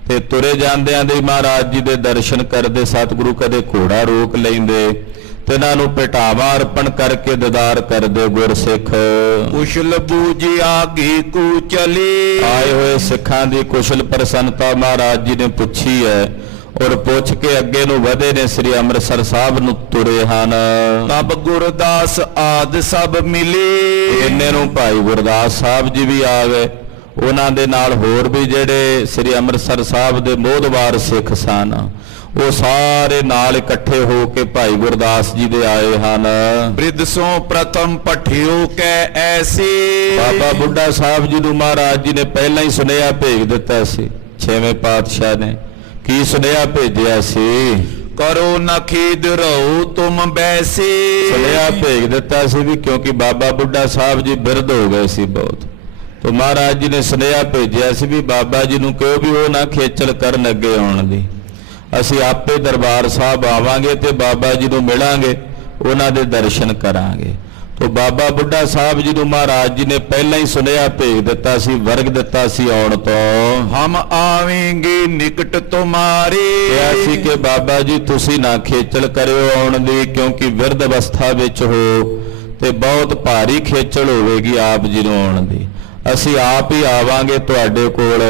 ਤੇ ਤੁਰੇ ਜਾਂਦਿਆਂ ਦੇ ਮਹਾਰਾਜ ਜੀ ਦੇ ਦਰਸ਼ਨ ਕਰਦੇ। ਸਤਿਗੁਰੂ ਕਦੇ ਘੋੜਾ ਰੋਕ ਲੈਂਦੇ ਤੇ ਇਹਨਾਂ ਨੂੰ ਭੇਟਾਵਾਂ ਅਰਪਣ ਕਰਕੇ ਦੀਦਾਰ ਕਰਦੇ ਗੁਰਸਿੱਖ। ਕੁਸ਼ਲ ਬੂਝੀ ਆਗੀ ਕੂ ਚਲੇ। ਆਏ ਹੋਏ ਸਿੱਖਾਂ ਦੀ ਕੁਸ਼ਲ ਪ੍ਰਸੰਨਤਾ ਮਹਾਰਾਜ ਜੀ ਨੇ ਪੁੱਛੀ ਹੈ ਔਰ ਪੁੱਛ ਕੇ ਅੱਗੇ ਨੂੰ ਵਧੇ ਨੇ ਸ੍ਰੀ ਅੰਮ੍ਰਿਤਸਰ ਸਾਹਿਬ ਨੂੰ ਤੁਰੇ ਹਨ। ਤਬ ਗੁਰਦਾਸ ਆਦ ਸਭ ਮਿਲੇ। ਇੰਨੇ ਨੂੰ ਭਾਈ ਗੁਰਦਾਸ ਸਾਹਿਬ ਜੀ ਵੀ ਆ ਗਏ। ਉਹਨਾਂ ਦੇ ਨਾਲ ਹੋਰ ਵੀ ਜਿਹੜੇ ਸ੍ਰੀ ਅੰਮ੍ਰਿਤਸਰ ਸਾਹਿਬ ਦੇ ਮੋਹਦਵਾਰ ਸਿੱਖ ਸਨ, ਉਹ ਸਾਰੇ ਨਾਲ ਇਕੱਠੇ ਹੋ ਕੇ ਭਾਈ ਗੁਰਦਾਸ ਜੀ ਦੇ ਆਏ ਹਨ। ਬ੍ਰਿਧ ਸੋ ਪ੍ਰਥਮ ਪਠਿਓ ਕੈ ਐਸੇ। ਬਾਬਾ ਬੁੱਢਾ ਸਾਹਿਬ ਜੀ ਨੂੰ ਮਹਾਰਾਜ ਜੀ ਨੇ ਪਹਿਲਾਂ ਹੀ ਸੁਨੇਹਾ ਭੇਜ ਦਿੱਤਾ ਸੀ। ਛੇਵੇਂ ਪਾਤਸ਼ਾਹ ਨੇ ਕੀ ਸੁਨੇਹਾ ਭੇਜਿਆ ਸੀ? ਕਰੋ ਨਾ ਖੀਦ ਰਹੋ ਤੁਮ ਬੈਸੇ। ਸੁਨੇਹਾ ਭੇਜ ਦਿੱਤਾ ਸੀ ਵੀ ਕਿਉਂਕਿ ਬਾਬਾ ਬੁੱਢਾ ਸਾਹਿਬ ਜੀ ਬਿਰਧ ਹੋ ਗਏ ਸੀ ਬਹੁਤ, तो महाराज जी ने सुनेहा भेजिया सी भी बाबा जी नूं कहो भी वो ना खेचल करन अगे आउण दी। असीं आपे दरबार साहब आवांगे ते बाबा जी नूं मिलांगे, उन्हां दे दर्शन करांगे। तो बाबा बुढ़ा साहब जी नूं महाराज जी ने पहला ही सुनेहा भेज दिता सी, वर्ग दिता सी आउण तो। हम आवेंगे निकट तुम्हारे। कहा सी कि बाबा जी तुसीं ना खेचल करियो आउण दी, क्योंकि विरध अवस्था विच हो ते बहुत भारी खेचल होवेगी आप जी नूं आउण दी। ਅਸੀਂ ਆਪ ਹੀ ਆਵਾਂਗੇ ਤੁਹਾਡੇ ਕੋਲ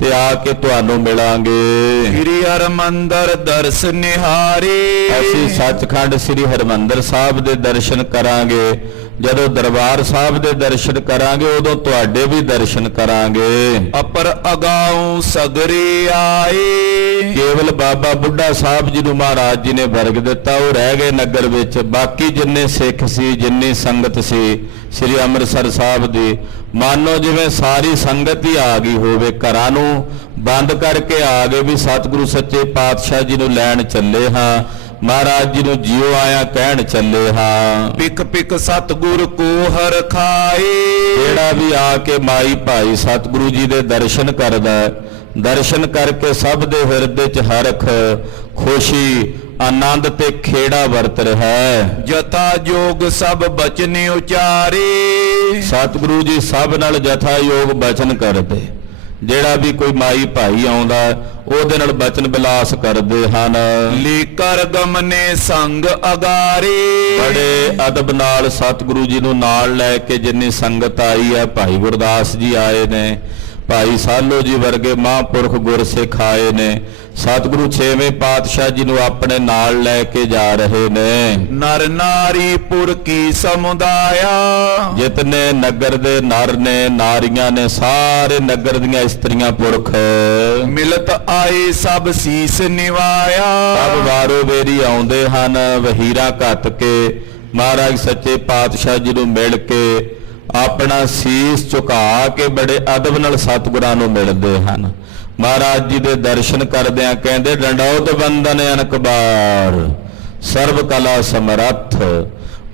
ਤੇ ਆ ਕੇ ਤੁਹਾਨੂੰ ਮਿਲਾਂਗੇ। ਸ੍ਰੀ ਹਰਮੰਦਰ ਦਰਸ ਨਿਹਾਰੇ। ਅਸੀਂ ਸੱਚਖੰਡ ਸ੍ਰੀ ਹਰਮੰਦਰ ਸਾਹਿਬ ਦੇ ਦਰਸ਼ਨ ਕਰਾਂਗੇ। ਜਦੋਂ ਦਰਬਾਰ ਸਾਹਿਬ ਦੇ ਦਰਸ਼ਨ ਕਰਾਂਗੇ ਉਦੋਂ ਤੁਹਾਡੇ ਵੀ ਦਰਸ਼ਨ ਕਰਾਂਗੇ। ਅਪਰ ਅਗਾਉ ਸਗਰੇ ਆਏ। ਕੇਵਲ ਬਾਬਾ ਬੁੱਢਾ ਸਾਹਿਬ ਜੀ ਨੂੰ ਮਹਾਰਾਜ ਜੀ ਨੇ ਵਰਗ ਦਿੱਤਾ, ਉਹ ਰਹਿ ਗਏ ਨਗਰ ਵਿੱਚ। ਬਾਕੀ ਜਿੰਨੇ ਸਿੱਖ ਸੀ, ਜਿੰਨੀ ਸੰਗਤ ਸੀ ਸ੍ਰੀ ਅੰਮ੍ਰਿਤਸਰ ਸਾਹਿਬ ਦੀ, ਮਾਨੋ ਜਿਵੇਂ ਸਾਰੀ ਸੰਗਤ ਹੀ ਆ ਗਈ ਹੋਵੇ। ਘਰਾਂ ਨੂੰ ਬੰਦ ਕਰਕੇ ਆ ਗਏ ਵੀ ਸਤਿਗੁਰੂ ਸੱਚੇ ਪਾਤਸ਼ਾਹ ਜੀ ਨੂੰ ਲੈਣ ਚੱਲੇ ਹਾਂ, महाराज जी जियो आया कहन चले हाँ। पिक पिक सतगुर को हर खाए। जेड़ा भी आके माई भाई सतगुरु जी दे दर्शन करदा, दर्शन करके सब दे हिरदे च हरख खुशी आनंद ते खेड़ा वरत रहा है। जथा योग सब बचन उचारे। सतगुरु जी सब नाल जथा योग बचन करदे। ਜਿਹੜਾ ਵੀ ਕੋਈ ਮਾਈ ਭਾਈ ਆਉਂਦਾ ਉਹਦੇ ਨਾਲ ਬਚਨ ਬਿਲਾਸ ਕਰਦੇ ਹਨ। ਲੀਕਰ ਗਮਨੇ ਸੰਗ ਅਗਾਰੇ। ਬੜੇ ਅਦਬ ਨਾਲ ਸਤਿਗੁਰੂ ਜੀ ਨੂੰ ਨਾਲ ਲੈ ਕੇ ਜਿੰਨੀ ਸੰਗਤ ਆਈ ਹੈ, ਭਾਈ ਗੁਰਦਾਸ ਜੀ ਆਏ ਨੇ, ਭਾਈ ਸਾਲੋ ਜੀ ਵਰਗੇ ਮਹਾਂਪੁਰਖ ਗੁਰਸਿੱਖ ਆਏ ਨੇ। ਸਤਿਗੁਰੂ 6ਵੇਂ ਪਾਤਸ਼ਾਹ ਜੀ ਨੂੰ ਆਪਣੇ ਨਾਲ ਲੈ ਕੇ ਜਾ ਰਹੇ ਨੇ। ਨਰ ਨਾਰੀ ਪੁਰ ਕੀ ਸਮੁਦਾਇਆ। ਜਿਤਨੇ ਨਗਰ ਦੇ ਨਰ ਨੇ, ਨਾਰੀਆਂ ਨੇ, ਸਾਰੇ ਨਗਰ ਦੀਆਂ ਇਸਤਰੀਆਂ ਪੁਰਖ ਮਿਲਤ ਆਏ ਸਭ ਸੀਸ ਨਿਵਾਇਆ। ਸਭ ਵਾਰੋ ਵੇਰੀ ਆਉਂਦੇ ਹਨ ਵਹੀਰਾਂ ਘੱਤ ਕੇ ਮਹਾਰਾਜ ਸੱਚੇ ਪਾਤਸ਼ਾਹ ਜੀ ਨੂੰ ਮਿਲ ਕੇ ਆਪਣਾ ਸੀਸ ਝੁਕਾ ਕੇ ਬੜੇ ਅਦਬ ਨਾਲ ਸਤਿਗੁਰਾਂ ਨੂੰ ਮਿਲਦੇ ਹਨ। महाराज जी दे दर्शन करदियां कहंदे डंडौत बंदन अनकबार सर्व कला समरथ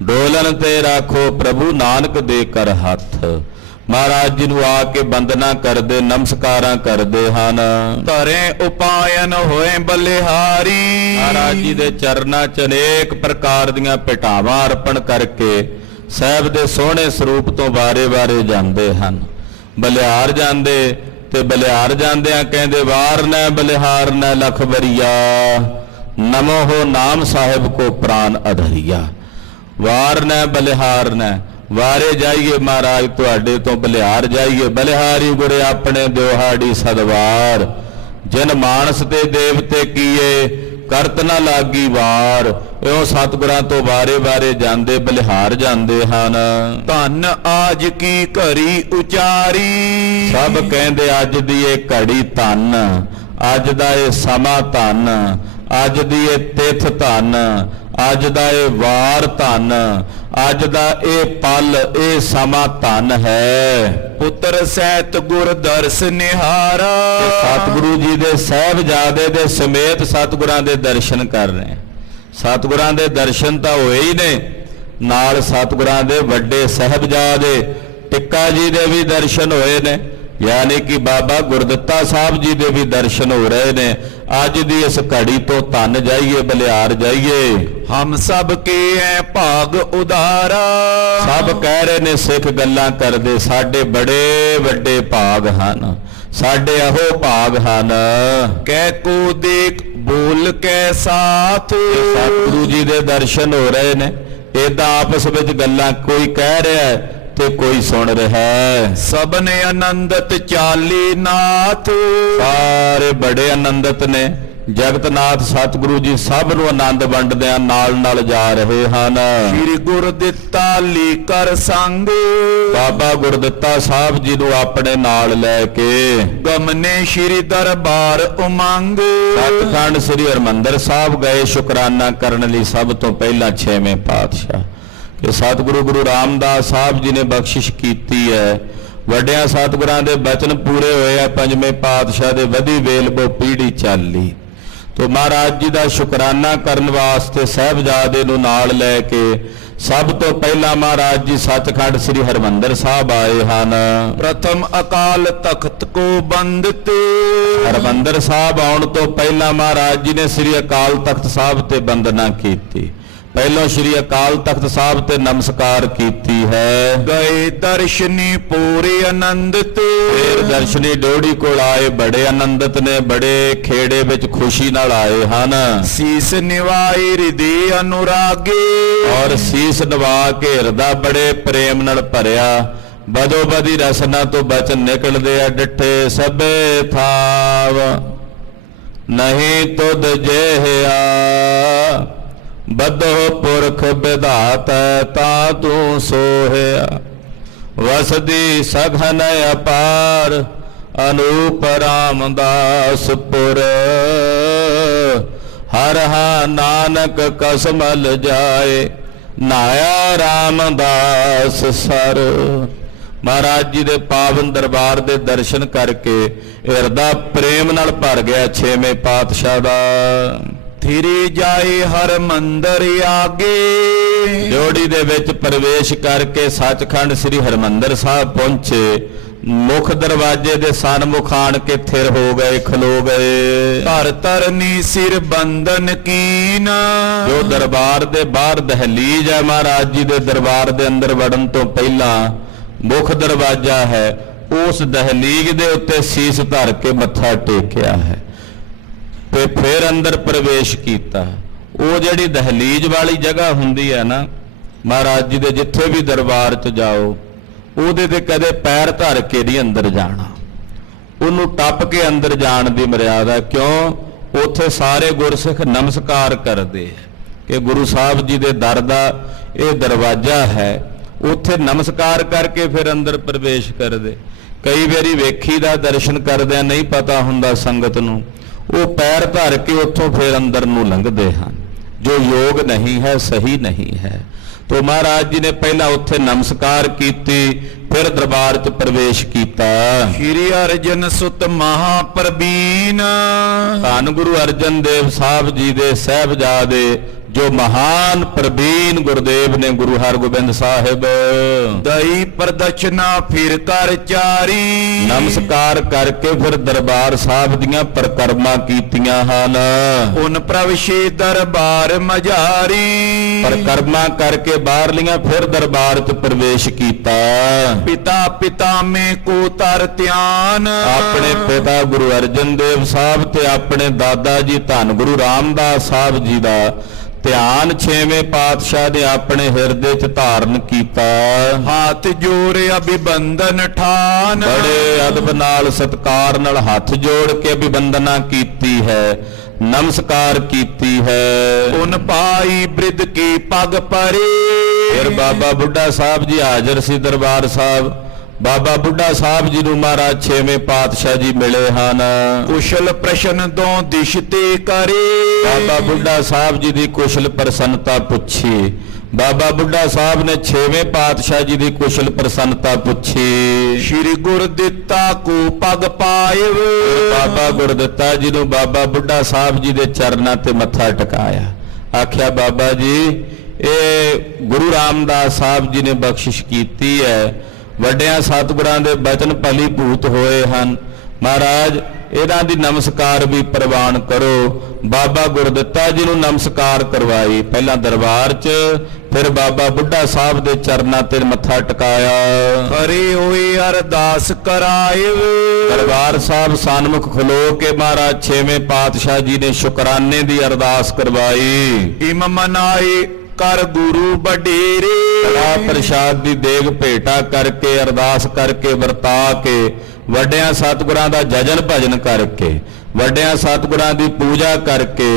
डोलन ते राखो प्रभु नानक दे कर हथ। महाराज जी नूं आके वंदना करदे, नमस्कारां करदे हन। धरे उपायन होए बलिहारी। महाराज जी दे चरनां च अनेक प्रकार दीयां भेटावां अर्पण करके ਸਾਹਿਬ ਦੇ ਸੋਹਣੇ ਸਰੂਪ ਤੋਂ ਵਾਰੇ-ਵਾਰੇ ਜਾਂਦੇ ਹਨ। ਬਲਿਹਾਰ ਜਾਂਦੇ ਤੇ ਬਲਿਹਾਰ ਜਾਂਦਿਆਂ ਕਹਿੰਦੇ ਵਾਰ ਨੈ ਬਲਿਹਾਰ ਨੈ ਲਖ ਬਰੀਆ, ਨਮੋ ਹੋ ਨਾਮ ਸਾਹਿਬ ਕੋ ਪ੍ਰਾਨ ਅਧਰਿਆ। ਵਾਰ ਨੈ ਬਲਿਹਾਰ ਨੈ, ਵਾਰੇ ਜਾਈਏ ਮਹਾਰਾਜ ਤੁਹਾਡੇ ਤੋਂ ਬਲਿਹਾਰ ਜਾਈਏ। ਬਲਿਹਾਰੀ ਗੁਰੇ ਆਪਣੇ ਦਿਹਾੜੀ ਸਦਵਾਰ, ਜਿਨ ਮਾਨਸ ਤੇ ਦੇਵਤੇ ਕੀਏ ਕਰਤ ਨਾ ਲਾਗੀ ਵਾਰ। ਇਉਂ ਸਤਿਗੁਰਾਂ ਤੋਂ ਵਾਰੇ-ਵਾਰੇ ਜਾਂਦੇ ਬਲਿਹਾਰ ਜਾਂਦੇ ਹਨ। ਧੰਨ ਆਜ ਕੀ ਘੜੀ ਉਚਾਰੀ, ਸਭ ਕਹਿੰਦੇ ਅੱਜ ਦੀ ਇਹ ਘੜੀ ਧੰਨ, ਅੱਜ ਦਾ ਇਹ ਸਮਾਂ ਧੰਨ, ਅੱਜ ਦੀ ਇਹ ਤਿਥ ਧੰਨ, ਅੱਜ ਦਾ ਇਹ ਵਾਰ ਧੰਨ, ਅੱਜ ਦਾ ਇਹ ਪਲ ਇਹ ਸਮਾਂ ਧੰਨ ਹੈ। ਪੁੱਤਰ ਸਹਿਤ ਗੁਰ ਦਰਸ ਨਿਹਾਰਾ, ਸਤਿਗੁਰੂ ਜੀ ਦੇ ਸਾਹਿਬਜ਼ਾਦੇ ਦੇ ਸਮੇਤ ਸਤਿਗੁਰਾਂ ਦੇ ਦਰਸ਼ਨ ਕਰ ਰਹੇ। ਸਤਿਗੁਰਾਂ ਦੇ ਦਰਸ਼ਨ ਤਾਂ ਹੋਏ ਹੀ ਨੇ, ਨਾਲ ਸਤਿਗੁਰਾਂ ਦੇ ਵੱਡੇ ਸਾਹਿਬਜ਼ਾਦੇ ਟਿੱਕਾ ਜੀ ਦੇ ਵੀ ਦਰਸ਼ਨ ਹੋਏ ਨੇ, ਯਾਨੀ ਕਿ ਬਾਬਾ ਗੁਰਦਿੱਤਾ ਸਾਹਿਬ ਜੀ ਦੇ ਵੀ ਦਰਸ਼ਨ ਹੋ ਰਹੇ ਨੇ। ਅੱਜ ਦੀ ਇਸ ਘੜੀ ਤੋਂ ਧੰਨ ਜਾਈਏ ਬਲਿਹਾਰ ਜਾਈਏ। ਹਮ ਸਭ ਕੇ ਐ ਭਾਗ ਉਦਾਰਾ, ਸਭ ਕਹਿ ਰਹੇ ਨੇ ਸਿੱਖ ਗੱਲਾਂ ਕਰਦੇ ਸਾਡੇ ਬੜੇ ਵੱਡੇ ਭਾਗ ਹਨ, ਸਾਡੇ ਇਹੋ ਭਾਗ ਹਨ। ਕਹਿ ਕੋ ਦੇਖ ਬੋਲ ਕੇ ਸਾਥ, ਸਤਿਗੁਰੂ ਜੀ ਦੇ ਦਰਸ਼ਨ ਹੋ ਰਹੇ ਨੇ। ਏਦਾਂ ਆਪਸ ਵਿੱਚ ਗੱਲਾਂ ਕੋਈ ਕਹਿ ਰਿਹਾ ਹੈ ਤੇ ਕੋਈ ਸੁਣ ਰਿਹਾ ਹੈ। ਸਭ ਨੇ ਆਨੰਦਤ ਚਾਲੀ ਨਾਥ, ਸਾਰੇ ਬੜੇ ਆਨੰਦਤ ਨੇ। ਜਗਤਨਾਥ ਸਤਿਗੁਰੂ ਜੀ ਸਭ ਨੂੰ ਆਨੰਦ ਵੰਡਦਿਆਂ ਨਾਲ ਨਾਲ ਜਾ ਰਹੇ ਹਨ। ਸ੍ਰੀ ਗੁਰਦਿੱਤਾ ਲੀ ਕਰ ਸੰਗ, ਬਾਬਾ ਗੁਰਦਿੱਤਾ ਸਾਹਿਬ ਜੀ ਨੂੰ ਆਪਣੇ ਨਾਲ ਲੈ ਕੇ ਗਮਨੇ ਸ੍ਰੀ ਦਰਬਾਰ ਉਮੰਗ, ਸੱਚਖੰਡ ਸ੍ਰੀ ਹਰਿਮੰਦਰ ਸਾਹਿਬ ਗਏ ਸ਼ੁਕਰਾਨਾ ਕਰਨ ਲਈ। ਸਭ ਤੋਂ ਪਹਿਲਾਂ 6ਵੇਂ ਪਾਤਸ਼ਾਹ ਕਿ ਸਤਿਗੁਰੂ ਗੁਰੂ ਰਾਮਦਾਸ ਸਾਹਿਬ ਜੀ ਨੇ ਬਖਸ਼ਿਸ਼ ਕੀਤੀ ਹੈ। ਵੱਡਿਆਂ ਸਤਿਗੁਰਾਂ ਦੇ ਬਚਨ ਪੂਰੇ ਹੋਏ ਆ। 5ਵੇਂ ਪਾਤਸ਼ਾਹ ਦੇ ਵਧੀ ਵੇਲ ਬੋ ਪੀੜੀ ਚਾਲੀ। ਤੋ ਮਹਾਰਾਜ ਜੀ ਦਾ ਸ਼ੁਕਰਾਨਾ ਕਰਨ ਵਾਸਤੇ ਸਾਹਿਬਜ਼ਾਦੇ ਨੂੰ ਨਾਲ ਲੈ ਕੇ ਸਭ ਤੋਂ ਪਹਿਲਾਂ ਮਹਾਰਾਜ ਜੀ ਸੱਚਖੰਡ ਸ੍ਰੀ ਹਰਿਮੰਦਰ ਸਾਹਿਬ ਆਏ ਹਨ। ਪ੍ਰਥਮ ਅਕਾਲ ਤਖਤ ਕੋ ਬੰਦਤ, ਹਰਿਮੰਦਰ ਸਾਹਿਬ ਆਉਣ ਤੋਂ ਪਹਿਲਾਂ ਮਹਾਰਾਜ ਜੀ ਨੇ ਸ੍ਰੀ ਅਕਾਲ ਤਖਤ ਸਾਹਿਬ ਤੇ ਬੰਦਨਾ ਕੀਤੀ। ਪਹਿਲਾਂ ਸ੍ਰੀ ਅਕਾਲ ਤਖਤ ਸਾਹਿਬ ਤੇ ਨਮਸਕਾਰ ਕੀਤੀ ਹੈ। ਗਏ ਦਰਸ਼ਨੀ ਪੂਰੇ ਆਨੰਦਤ, ਫਿਰ ਦਰਸ਼ਨੀ ਡੋੜੀ ਕੋਲ ਆਏ, ਬੜੇ ਆਨੰਦਤ ਨੇ, ਬੜੇ ਖੇੜੇ ਵਿੱਚ ਖੁਸ਼ੀ ਨਾਲ ਆਏ ਹਨ। ਸੀਸ ਨਿਵਾਏ ਹਿਰਦੇ ਅਨੁਰਾਗੇ, ਔਰ ਸੀਸ ਨਵਾ ਕੇ ਹਿਰਦਾ ਬੜੇ ਪ੍ਰੇਮ ਨਾਲ ਭਰਿਆ। ਬਦੋ ਬਦੀ ਰਸਨਾ ਤੋਂ ਬਚਨ ਨਿਕਲਦੇ ਆ, ਡਿਠੇ ਸਭੇ ਥਾਵ ਨਹੀਂ ਤੁਧ ਜਿਹਾ, ਬਦੋ ਪੁਰਖ ਵਿਧਾਤ ਤਾ ਤੂੰ ਸੋਹਿਆ। ਵਸਦੀ ਸਘਨ ਅਪਾਰ ਅਨੂਪ ਰਾਮਦਾਸਪੁਰ, ਹਰ ਹਾ ਨਾਨਕ ਕਸਮਲ ਜਾਏ, ਨਾਇਆ ਰਾਮਦਾਸ ਸਰ। ਮਹਾਰਾਜ ਜੀ ਦੇ ਪਾਵਨ ਦਰਬਾਰ ਦੇ ਦਰਸ਼ਨ ਕਰਕੇ ਹਿਰਦਾ ਪ੍ਰੇਮ ਨਾਲ ਭਰ ਗਿਆ 6ਵੇਂ ਪਾਤਸ਼ਾਹ ਦਾ। ਥਿਰੇ ਜਾਏ ਹਰ ਮੰਦਰ ਆਗੇ, ਡਿਓੜੀ ਦੇ ਵਿੱਚ ਪ੍ਰਵੇਸ਼ ਕਰਕੇ ਸੱਚਖੰਡ ਸ੍ਰੀ ਹਰਿਮੰਦਰ ਸਾਹਿਬ ਪਹੁੰਚੇ। ਮੁੱਖ ਦਰਵਾਜ਼ੇ ਦੇ ਸਨਮੁਖ ਆਣ ਕੇ ਥਿਰ ਹੋ ਗਏ, ਖਲੋ ਗਏ। ਧਰ ਧਰਨੀ ਸਿਰ ਬੰਦਨ ਕੀਨ, ਜੋ ਦਰਬਾਰ ਦੇ ਬਾਹਰ ਦਹਲੀਜ਼ ਹੈ, ਮਹਾਰਾਜ ਜੀ ਦੇ ਦਰਬਾਰ ਦੇ ਅੰਦਰ ਵੜਨ ਤੋਂ ਪਹਿਲਾਂ ਮੁੱਖ ਦਰਵਾਜ਼ਾ ਹੈ, ਉਸ ਦਹਲੀਜ਼ ਦੇ ਉੱਤੇ ਸੀਸ ਧਰ ਕੇ ਮੱਥਾ ਟੇਕਿਆ ਹੈ ਤੇ ਫਿਰ ਅੰਦਰ ਪ੍ਰਵੇਸ਼ ਕੀਤਾ। ਉਹ ਜਿਹੜੀ ਦਹਲੀਜ਼ ਵਾਲੀ ਜਗ੍ਹਾ ਹੁੰਦੀ ਹੈ ਨਾ, ਮਹਾਰਾਜ ਜੀ ਦੇ ਜਿੱਥੇ ਵੀ ਦਰਬਾਰ 'ਚ ਜਾਓ, ਉਹਦੇ ਤੇ ਕਦੇ ਪੈਰ ਧਰ ਕੇ ਨਹੀਂ ਅੰਦਰ ਜਾਣਾ, ਉਹਨੂੰ ਟੱਪ ਕੇ ਅੰਦਰ ਜਾਣ ਦੀ ਮਰਿਆਦਾ। ਕਿਉਂ? ਉੱਥੇ ਸਾਰੇ ਗੁਰਸਿੱਖ ਨਮਸਕਾਰ ਕਰਦੇ ਕਿ ਗੁਰੂ ਸਾਹਿਬ ਜੀ ਦੇ ਦਰ ਦਾ ਇਹ ਦਰਵਾਜ਼ਾ ਹੈ, ਉੱਥੇ ਨਮਸਕਾਰ ਕਰਕੇ ਫਿਰ ਅੰਦਰ ਪ੍ਰਵੇਸ਼ ਕਰਦੇ। ਕਈ ਵਾਰੀ ਵੇਖੀ ਦਾ ਦਰਸ਼ਨ ਕਰਦਿਆਂ ਨਹੀਂ ਪਤਾ ਹੁੰਦਾ ਸੰਗਤ ਨੂੰ, ਉਹ ਪੈਰ ਧਰ ਕੇ ਉੱਥੋਂ ਫਿਰ ਅੰਦਰ ਨੂੰ ਲੰਘਦੇ ਹਨ, ਜੋ ਯੋਗ ਨਹੀਂ ਹੈ, ਸਹੀ ਨਹੀਂ ਹੈ। ਤੋ ਮਹਾਰਾਜ ਜੀ ਨੇ ਪਹਿਲਾਂ ਉੱਥੇ ਨਮਸਕਾਰ ਕੀਤੀ, ਫਿਰ ਦਰਬਾਰ 'ਚ ਪ੍ਰਵੇਸ਼ ਕੀਤਾ। ਸ਼੍ਰੀ ਅਰਜਨ ਸੁਤ ਮਹਾਪ੍ਰਬੀਨ, ਧੰਨ ਗੁਰੂ ਅਰਜਨ ਦੇਵ ਸਾਹਿਬ ਜੀ ਦੇ ਸਾਹਿਬਜ਼ਾਦੇ ਜੋ ਮਹਾਨ ਪ੍ਰਵੀਨ ਗੁਰਦੇਵ ਨੇ ਗੁਰੂ ਹਰਗੋਬਿੰਦ ਸਾਹਿਬ। ਦਈ ਪ੍ਰਦਸ਼ਨਾ ਫਿਰ ਕਰ ਚਾਰੀ। ਨਮਸਕਾਰ ਕਰਕੇ ਫਿਰ ਦਰਬਾਰ ਸਾਹਿਬ ਦੀਆਂ ਪ੍ਰਕਰਮਾਂ ਕੀਤੀਆਂ ਹਨ। ਉਨ ਪ੍ਰਵਸ਼ੇ ਦਰਬਾਰ ਮਝਾਰੀ। ਪ੍ਰਕਰਮਾਂ ਕਰਕੇ ਬਾਹਰਲੀਆਂ ਫਿਰ ਦਰਬਾਰ 'ਚ ਪ੍ਰਵੇਸ਼ ਕੀਤਾ। ਪਿਤਾ ਪਿਤਾਮੇ ਕੋ ਤਰ ਧਿਆਨ। ਆਪਣੇ ਪਿਤਾ ਗੁਰੂ ਅਰਜਨ ਦੇਵ ਸਾਹਿਬ ਤੇ ਆਪਣੇ ਦਾਦਾ ਜੀ ਧੰਨ ਗੁਰੂ ਰਾਮਦਾਸ ਸਾਹਿਬ ਜੀ ਦਾ ਧਿਆਨ 6ਵੇਂ ਪਾਤਸ਼ਾਹ ਨੇ ਆਪਣੇ ਹਿਰਦੇ 'ਚ ਧਾਰਨ ਕੀਤਾ। ਹੱਥ ਜੋੜ ਅਭਿਵੰਦਨ ਠਾਨ। ਬੜੇ ਅਦਬ ਨਾਲ ਸਤਿਕਾਰ ਨਾਲ ਹੱਥ ਜੋੜ ਕੇ ਅਭਿਵੰਦਨਾ ਕੀਤੀ ਹੈ, ਨਮਸਕਾਰ ਕੀਤੀ ਹੈ। ਉਨ ਪਾਈ ਬ੍ਰਿਧ ਕੀ ਪਗ ਪਰੇ। ਫਿਰ ਬਾਬਾ ਬੁੱਢਾ ਸਾਹਿਬ ਜੀ ਹਾਜ਼ਰ ਸੀ ਦਰਬਾਰ ਸਾਹਿਬ। ਬਾਬਾ ਬੁੱਢਾ ਸਾਹਿਬ ਜੀ ਨੂੰ ਮਹਾਰਾਜ 6ਵੇਂ ਪਾਤਸ਼ਾਹ ਜੀ ਮਿਲੇ ਹਨ। ਕੁਸ਼ਲ ਪ੍ਰਸ਼ਨ ਦੋ ਦਿਸ਼ ਤੇ ਕਰੇ। ਬਾਬਾ ਬੁੱਢਾ ਸਾਹਿਬ ਜੀ ਦੀ ਕੁਸ਼ਲ ਪ੍ਰਸੰਨਤਾ ਪੁੱਛੀ। ਬਾਬਾ ਬੁੱਢਾ ਸਾਹਿਬ ਨੇ 6ਵੇਂ ਪਾਤਸ਼ਾਹ ਜੀ ਦੀ ਕੁਸ਼ਲ ਪ੍ਰਸੰਨਤਾ ਪੁੱਛੀ। ਸ਼੍ਰੀ ਗੁਰ ਦਿੱਤਾ ਕੋ ਪਗ ਪਾਇਵ। ਬਾਬਾ ਗੁਰਦਿੱਤਾ ਜੀ ਨੂੰ ਬਾਬਾ ਬੁੱਢਾ ਸਾਹਿਬ ਜੀ ਦੇ ਚਰਨਾਂ ਤੇ ਮੱਥਾ ਟਿਕਾਇਆ। ਆਖਿਆ ਬਾਬਾ ਜੀ ਇਹ ਗੁਰੂ ਰਾਮਦਾਸ ਸਾਹਿਬ ਜੀ ਨੇ ਬਖਸ਼ਿਸ਼ ਕੀਤੀ ਹੈ, ਵੱਡਿਆਂ ਸਤਿਗੁਰਾਂ ਦੇ ਬਚਨ ਭਲੀ ਭੂਤ ਹੋਏ ਹਨ, ਮਹਾਰਾਜ ਇਹਨਾਂ ਦੀ ਨਮਸਕਾਰ ਵੀ ਪ੍ਰਵਾਨ ਕਰੋ। ਬਾਬਾ ਗੁਰਦਿੱਤਾ ਜੀ ਨੂੰ ਨਮਸਕਾਰ ਕਰਵਾਈ, ਪਹਿਲਾਂ ਦਰਬਾਰ 'ਚ, ਫਿਰ ਬਾਬਾ ਬੁੱਢਾ ਸਾਹਿਬ ਦੇ ਚਰਨਾਂ ਤੇ ਮੱਥਾ ਟਿਕਾਇਆ। ਕਰੇ ਹੋਏ ਅਰਦਾਸ ਕਰਾਇਵ। ਦਰਬਾਰ ਸਾਹਿਬ ਸਨਮੁਖ ਖਲੋ ਕੇ ਮਹਾਰਾਜ 6ਵੇਂ ਪਾਤਸ਼ਾਹ ਜੀ ਨੇ ਸ਼ੁਕਰਾਨੇ ਦੀ ਅਰਦਾਸ ਕਰਵਾਈ। ਇਮ ਮਨਾਏ ਕਰ ਗੁਰੂ ਵਡੇਰੇ। ਕੜਾ ਪ੍ਰਸ਼ਾਦ ਦੀ ਦੇਗ ਭੇਟਾ ਕਰਕੇ ਅਰਦਾਸ ਕਰਕੇ ਵਰਤਾ ਕੇ ਵੱਡਿਆਂ ਸਤਿਗੁਰਾਂ ਦਾ ਜਜਨ ਭਜਨ ਕਰਕੇ ਵੱਡਿਆਂ ਸਤਿਗੁਰਾਂ ਦੀ ਪੂਜਾ ਕਰਕੇ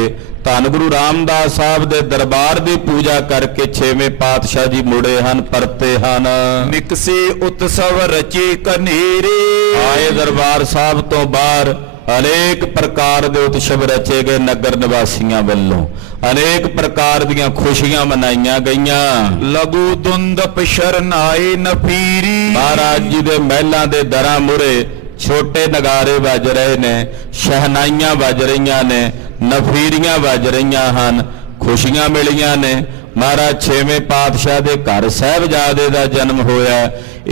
ਧੰਨ ਗੁਰੂ ਰਾਮਦਾਸ ਸਾਹਿਬ ਦੇ ਦਰਬਾਰ ਦੀ ਪੂਜਾ ਕਰਕੇ 6ਵੇਂ ਪਾਤਸ਼ਾਹ ਜੀ ਮੁੜੇ ਹਨ, ਪਰਤੇ ਹਨ। ਨਿਕਸੇ ਉਤਸਵ ਰਚੇ ਕਨੇਰੇ। ਆਏ ਦਰਬਾਰ ਸਾਹਿਬ ਤੋਂ ਬਾਹਰ ਅਨੇਕ ਪ੍ਰਕਾਰ ਦੇ ਉਤਸਵ ਰਚੇ ਗਏ ਨਗਰ ਨਿਵਾਸੀਆਂ ਵੱਲੋਂ, ਅਨੇਕ ਪ੍ਰਕਾਰ ਦੀਆਂ ਖੁਸ਼ੀਆਂ ਮਨਾਈਆਂ ਗਈਆਂ। ਲਘੂ ਦੁੰਦਪ ਸ਼ਰਨਾਏ ਨਫੀਰੀ। ਮਹਾਰਾਜ ਜੀ ਦੇ ਮਹਿਲਾਂ ਦੇ ਦਰਾਂ ਮੁਰੇ ਛੋਟੇ ਨਗਾਰੇ ਵੱਜ ਰਹੇ ਨੇ, ਸ਼ਹਿਨਾਈਆਂ ਵੱਜ ਰਹੀਆਂ ਨੇ, ਨਫੀਰੀਆਂ ਵੱਜ ਰਹੀਆਂ ਹਨ, ਖੁਸ਼ੀਆਂ ਮਿਲੀਆਂ ਨੇ। ਮਹਾਰਾਜ 6ਵੇਂ ਪਾਤਸ਼ਾਹ ਦੇ ਘਰ ਸਾਹਿਬਜ਼ਾਦੇ ਦਾ ਜਨਮ ਹੋਇਆ,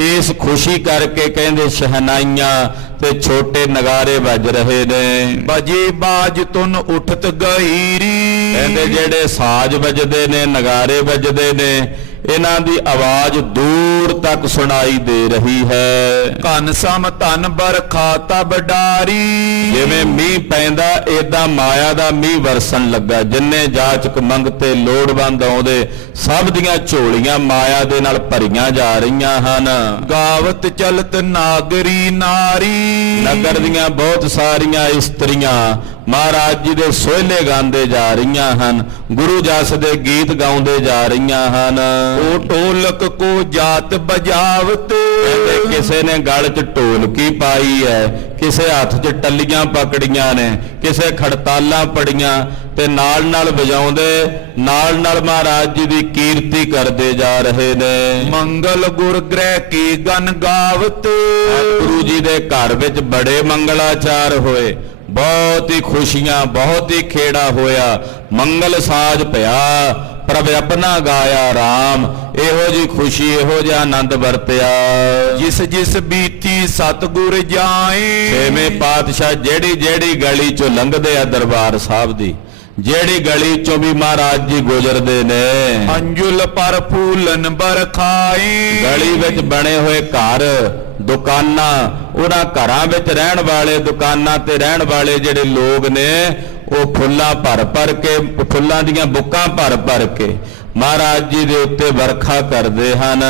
ਇਸ ਖੁਸ਼ੀ ਕਰਕੇ ਕਹਿੰਦੇ ਸ਼ਹਿਨਾਈਆਂ ਤੇ ਛੋਟੇ ਨਗਾਰੇ ਵੱਜ ਰਹੇ ਨੇ। ਬਜੇ ਬਾਜ ਤੁਨ ਉਠਤ ਗਹੀਰੀ। ਕਹਿੰਦੇ ਜਿਹੜੇ ਸਾਜ਼ ਵੱਜਦੇ ਨੇ, ਨਗਾਰੇ ਵੱਜਦੇ ਨੇ, ਇਹਨਾਂ ਦੀ ਆਵਾਜ਼ ਦੂਰ ਤੱਕ ਸੁਣਾਈ ਦੇ ਰਹੀ ਹੈ। ਘਨ ਸਮ ਧਨ ਬਰਖਾ ਤਬ ਡਾਰੀ। ਜਿਵੇਂ ਮੀਂਹ ਪੈਂਦਾ ਏਦਾਂ ਮਾਇਆ ਦਾ ਮੀਂਹ ਵਰਸਣ ਲੱਗਾ। ਜਿੰਨੇ ਜਾਚਕ ਮੰਗਤੇ ਲੋੜਵੰਦ ਆਉਂਦੇ ਸਭ ਦੀਆਂ ਝੋਲੀਆਂ ਮਾਇਆ ਦੇ ਨਾਲ ਭਰੀਆਂ ਜਾ ਰਹੀਆਂ ਹਨ। ਗਾਵਤ ਚਲਤ ਨਾਗਰੀ ਨਾਰੀ। ਨਗਰ ਦੀਆਂ ਬਹੁਤ ਸਾਰੀਆਂ ਇਸਤਰੀਆਂ ਮਹਾਰਾਜ ਜੀ ਦੇ ਸੋਹਲੇ ਗਾਉਂਦੇ ਜਾ ਰਹੀਆਂ ਹਨ, ਗੁਰੂ ਜਸ ਦੇ ਗੀਤ ਗਾਉਂਦੇ ਜਾ ਰਹੀਆਂ ਹਨ। ਉਹ ਢੋਲਕ ਕੋ ਜਾਤ ਬਜਾਵਤ। ਕਿਸੇ ਨੇ ਗਲ 'ਚ ਢੋਲਕੀ ਪਾਈ ਹੈ, ਕਿਸੇ ਹੱਥ 'ਚ ਟੱਲੀਆਂ ਪਕੜੀਆਂ ਨੇ, ਕਿਸੇ ਖੜਤਾਲਾਂ ਪੜੀਆਂ ਤੇ ਨਾਲ ਨਾਲ ਵਜਾਉਂਦੇ ਨਾਲ ਨਾਲ ਮਹਾਰਾਜ ਜੀ ਦੀ ਕੀਰਤੀ ਕਰਦੇ ਜਾ ਰਹੇ ਨੇ। ਮੰਗਲ ਗੁਰ ਗ੍ਰਹਿ ਕੀ ਗਨ ਗਾਵਤ। ਗੁਰੂ ਜੀ ਦੇ ਘਰ ਵਿੱਚ ਬੜੇ ਮੰਗਲਾਚਾਰ ਹੋਏ, ਬਹੁਤ ਹੀ ਖੁਸ਼ੀਆਂ, ਬਹੁਤ ਹੀ ਖੇੜਾ ਹੋਇਆ, ਮੰਗਲ ਸਾਜ ਭਇਆ, ਪ੍ਰਭ ਆਪਣਾ ਗਾਇਆ ਰਾਮ। ਇਹੋ ਜੀ ਖੁਸ਼ੀ, ਇਹੋ ਜਿਹਾ ਆਨੰਦ ਵਰਤਿਆ। ਜਿਸ ਜਿਸ ਬੀਤੀ ਸਤਿਗੁਰ ਜਾਏ। 6ਵੇਂ ਪਾਤਸ਼ਾਹ ਜਿਹੜੀ ਜਿਹੜੀ ਗਲੀ ਚੋਂ ਲੰਘਦੇ ਆ ਦਰਬਾਰ ਸਾਹਿਬ ਦੀ, ਜਿਹੜੀ ਗਲੀ ਚੋਂ ਵੀ ਮਹਾਰਾਜ ਜੀ ਗੁਜ਼ਰਦੇ ਨੇ, ਅੰਜੁਲ ਪਰ ਫੂਲਨ ਬਰਖਾਈ। ਗਲੀ ਵਿੱਚ ਬਣੇ ਹੋਏ ਘਰ, ਦੁਕਾਨਾਂ, ਉਹਨਾਂ ਘਰਾਂ ਵਿੱਚ ਰਹਿਣ ਵਾਲੇ, ਦੁਕਾਨਾਂ ਤੇ ਰਹਿਣ ਵਾਲੇ ਜਿਹੜੇ ਲੋਕ ਨੇ, ਉਹ ਫੁੱਲਾਂ ਭਰ ਭਰ ਕੇ, ਫੁੱਲਾਂ ਦੀਆਂ ਬੁੱਕਾਂ ਭਰ ਭਰ ਕੇ ਮਹਾਰਾਜ ਜੀ ਦੇ ਉੱਤੇ ਵਰਖਾ ਕਰਦੇ ਹਨ,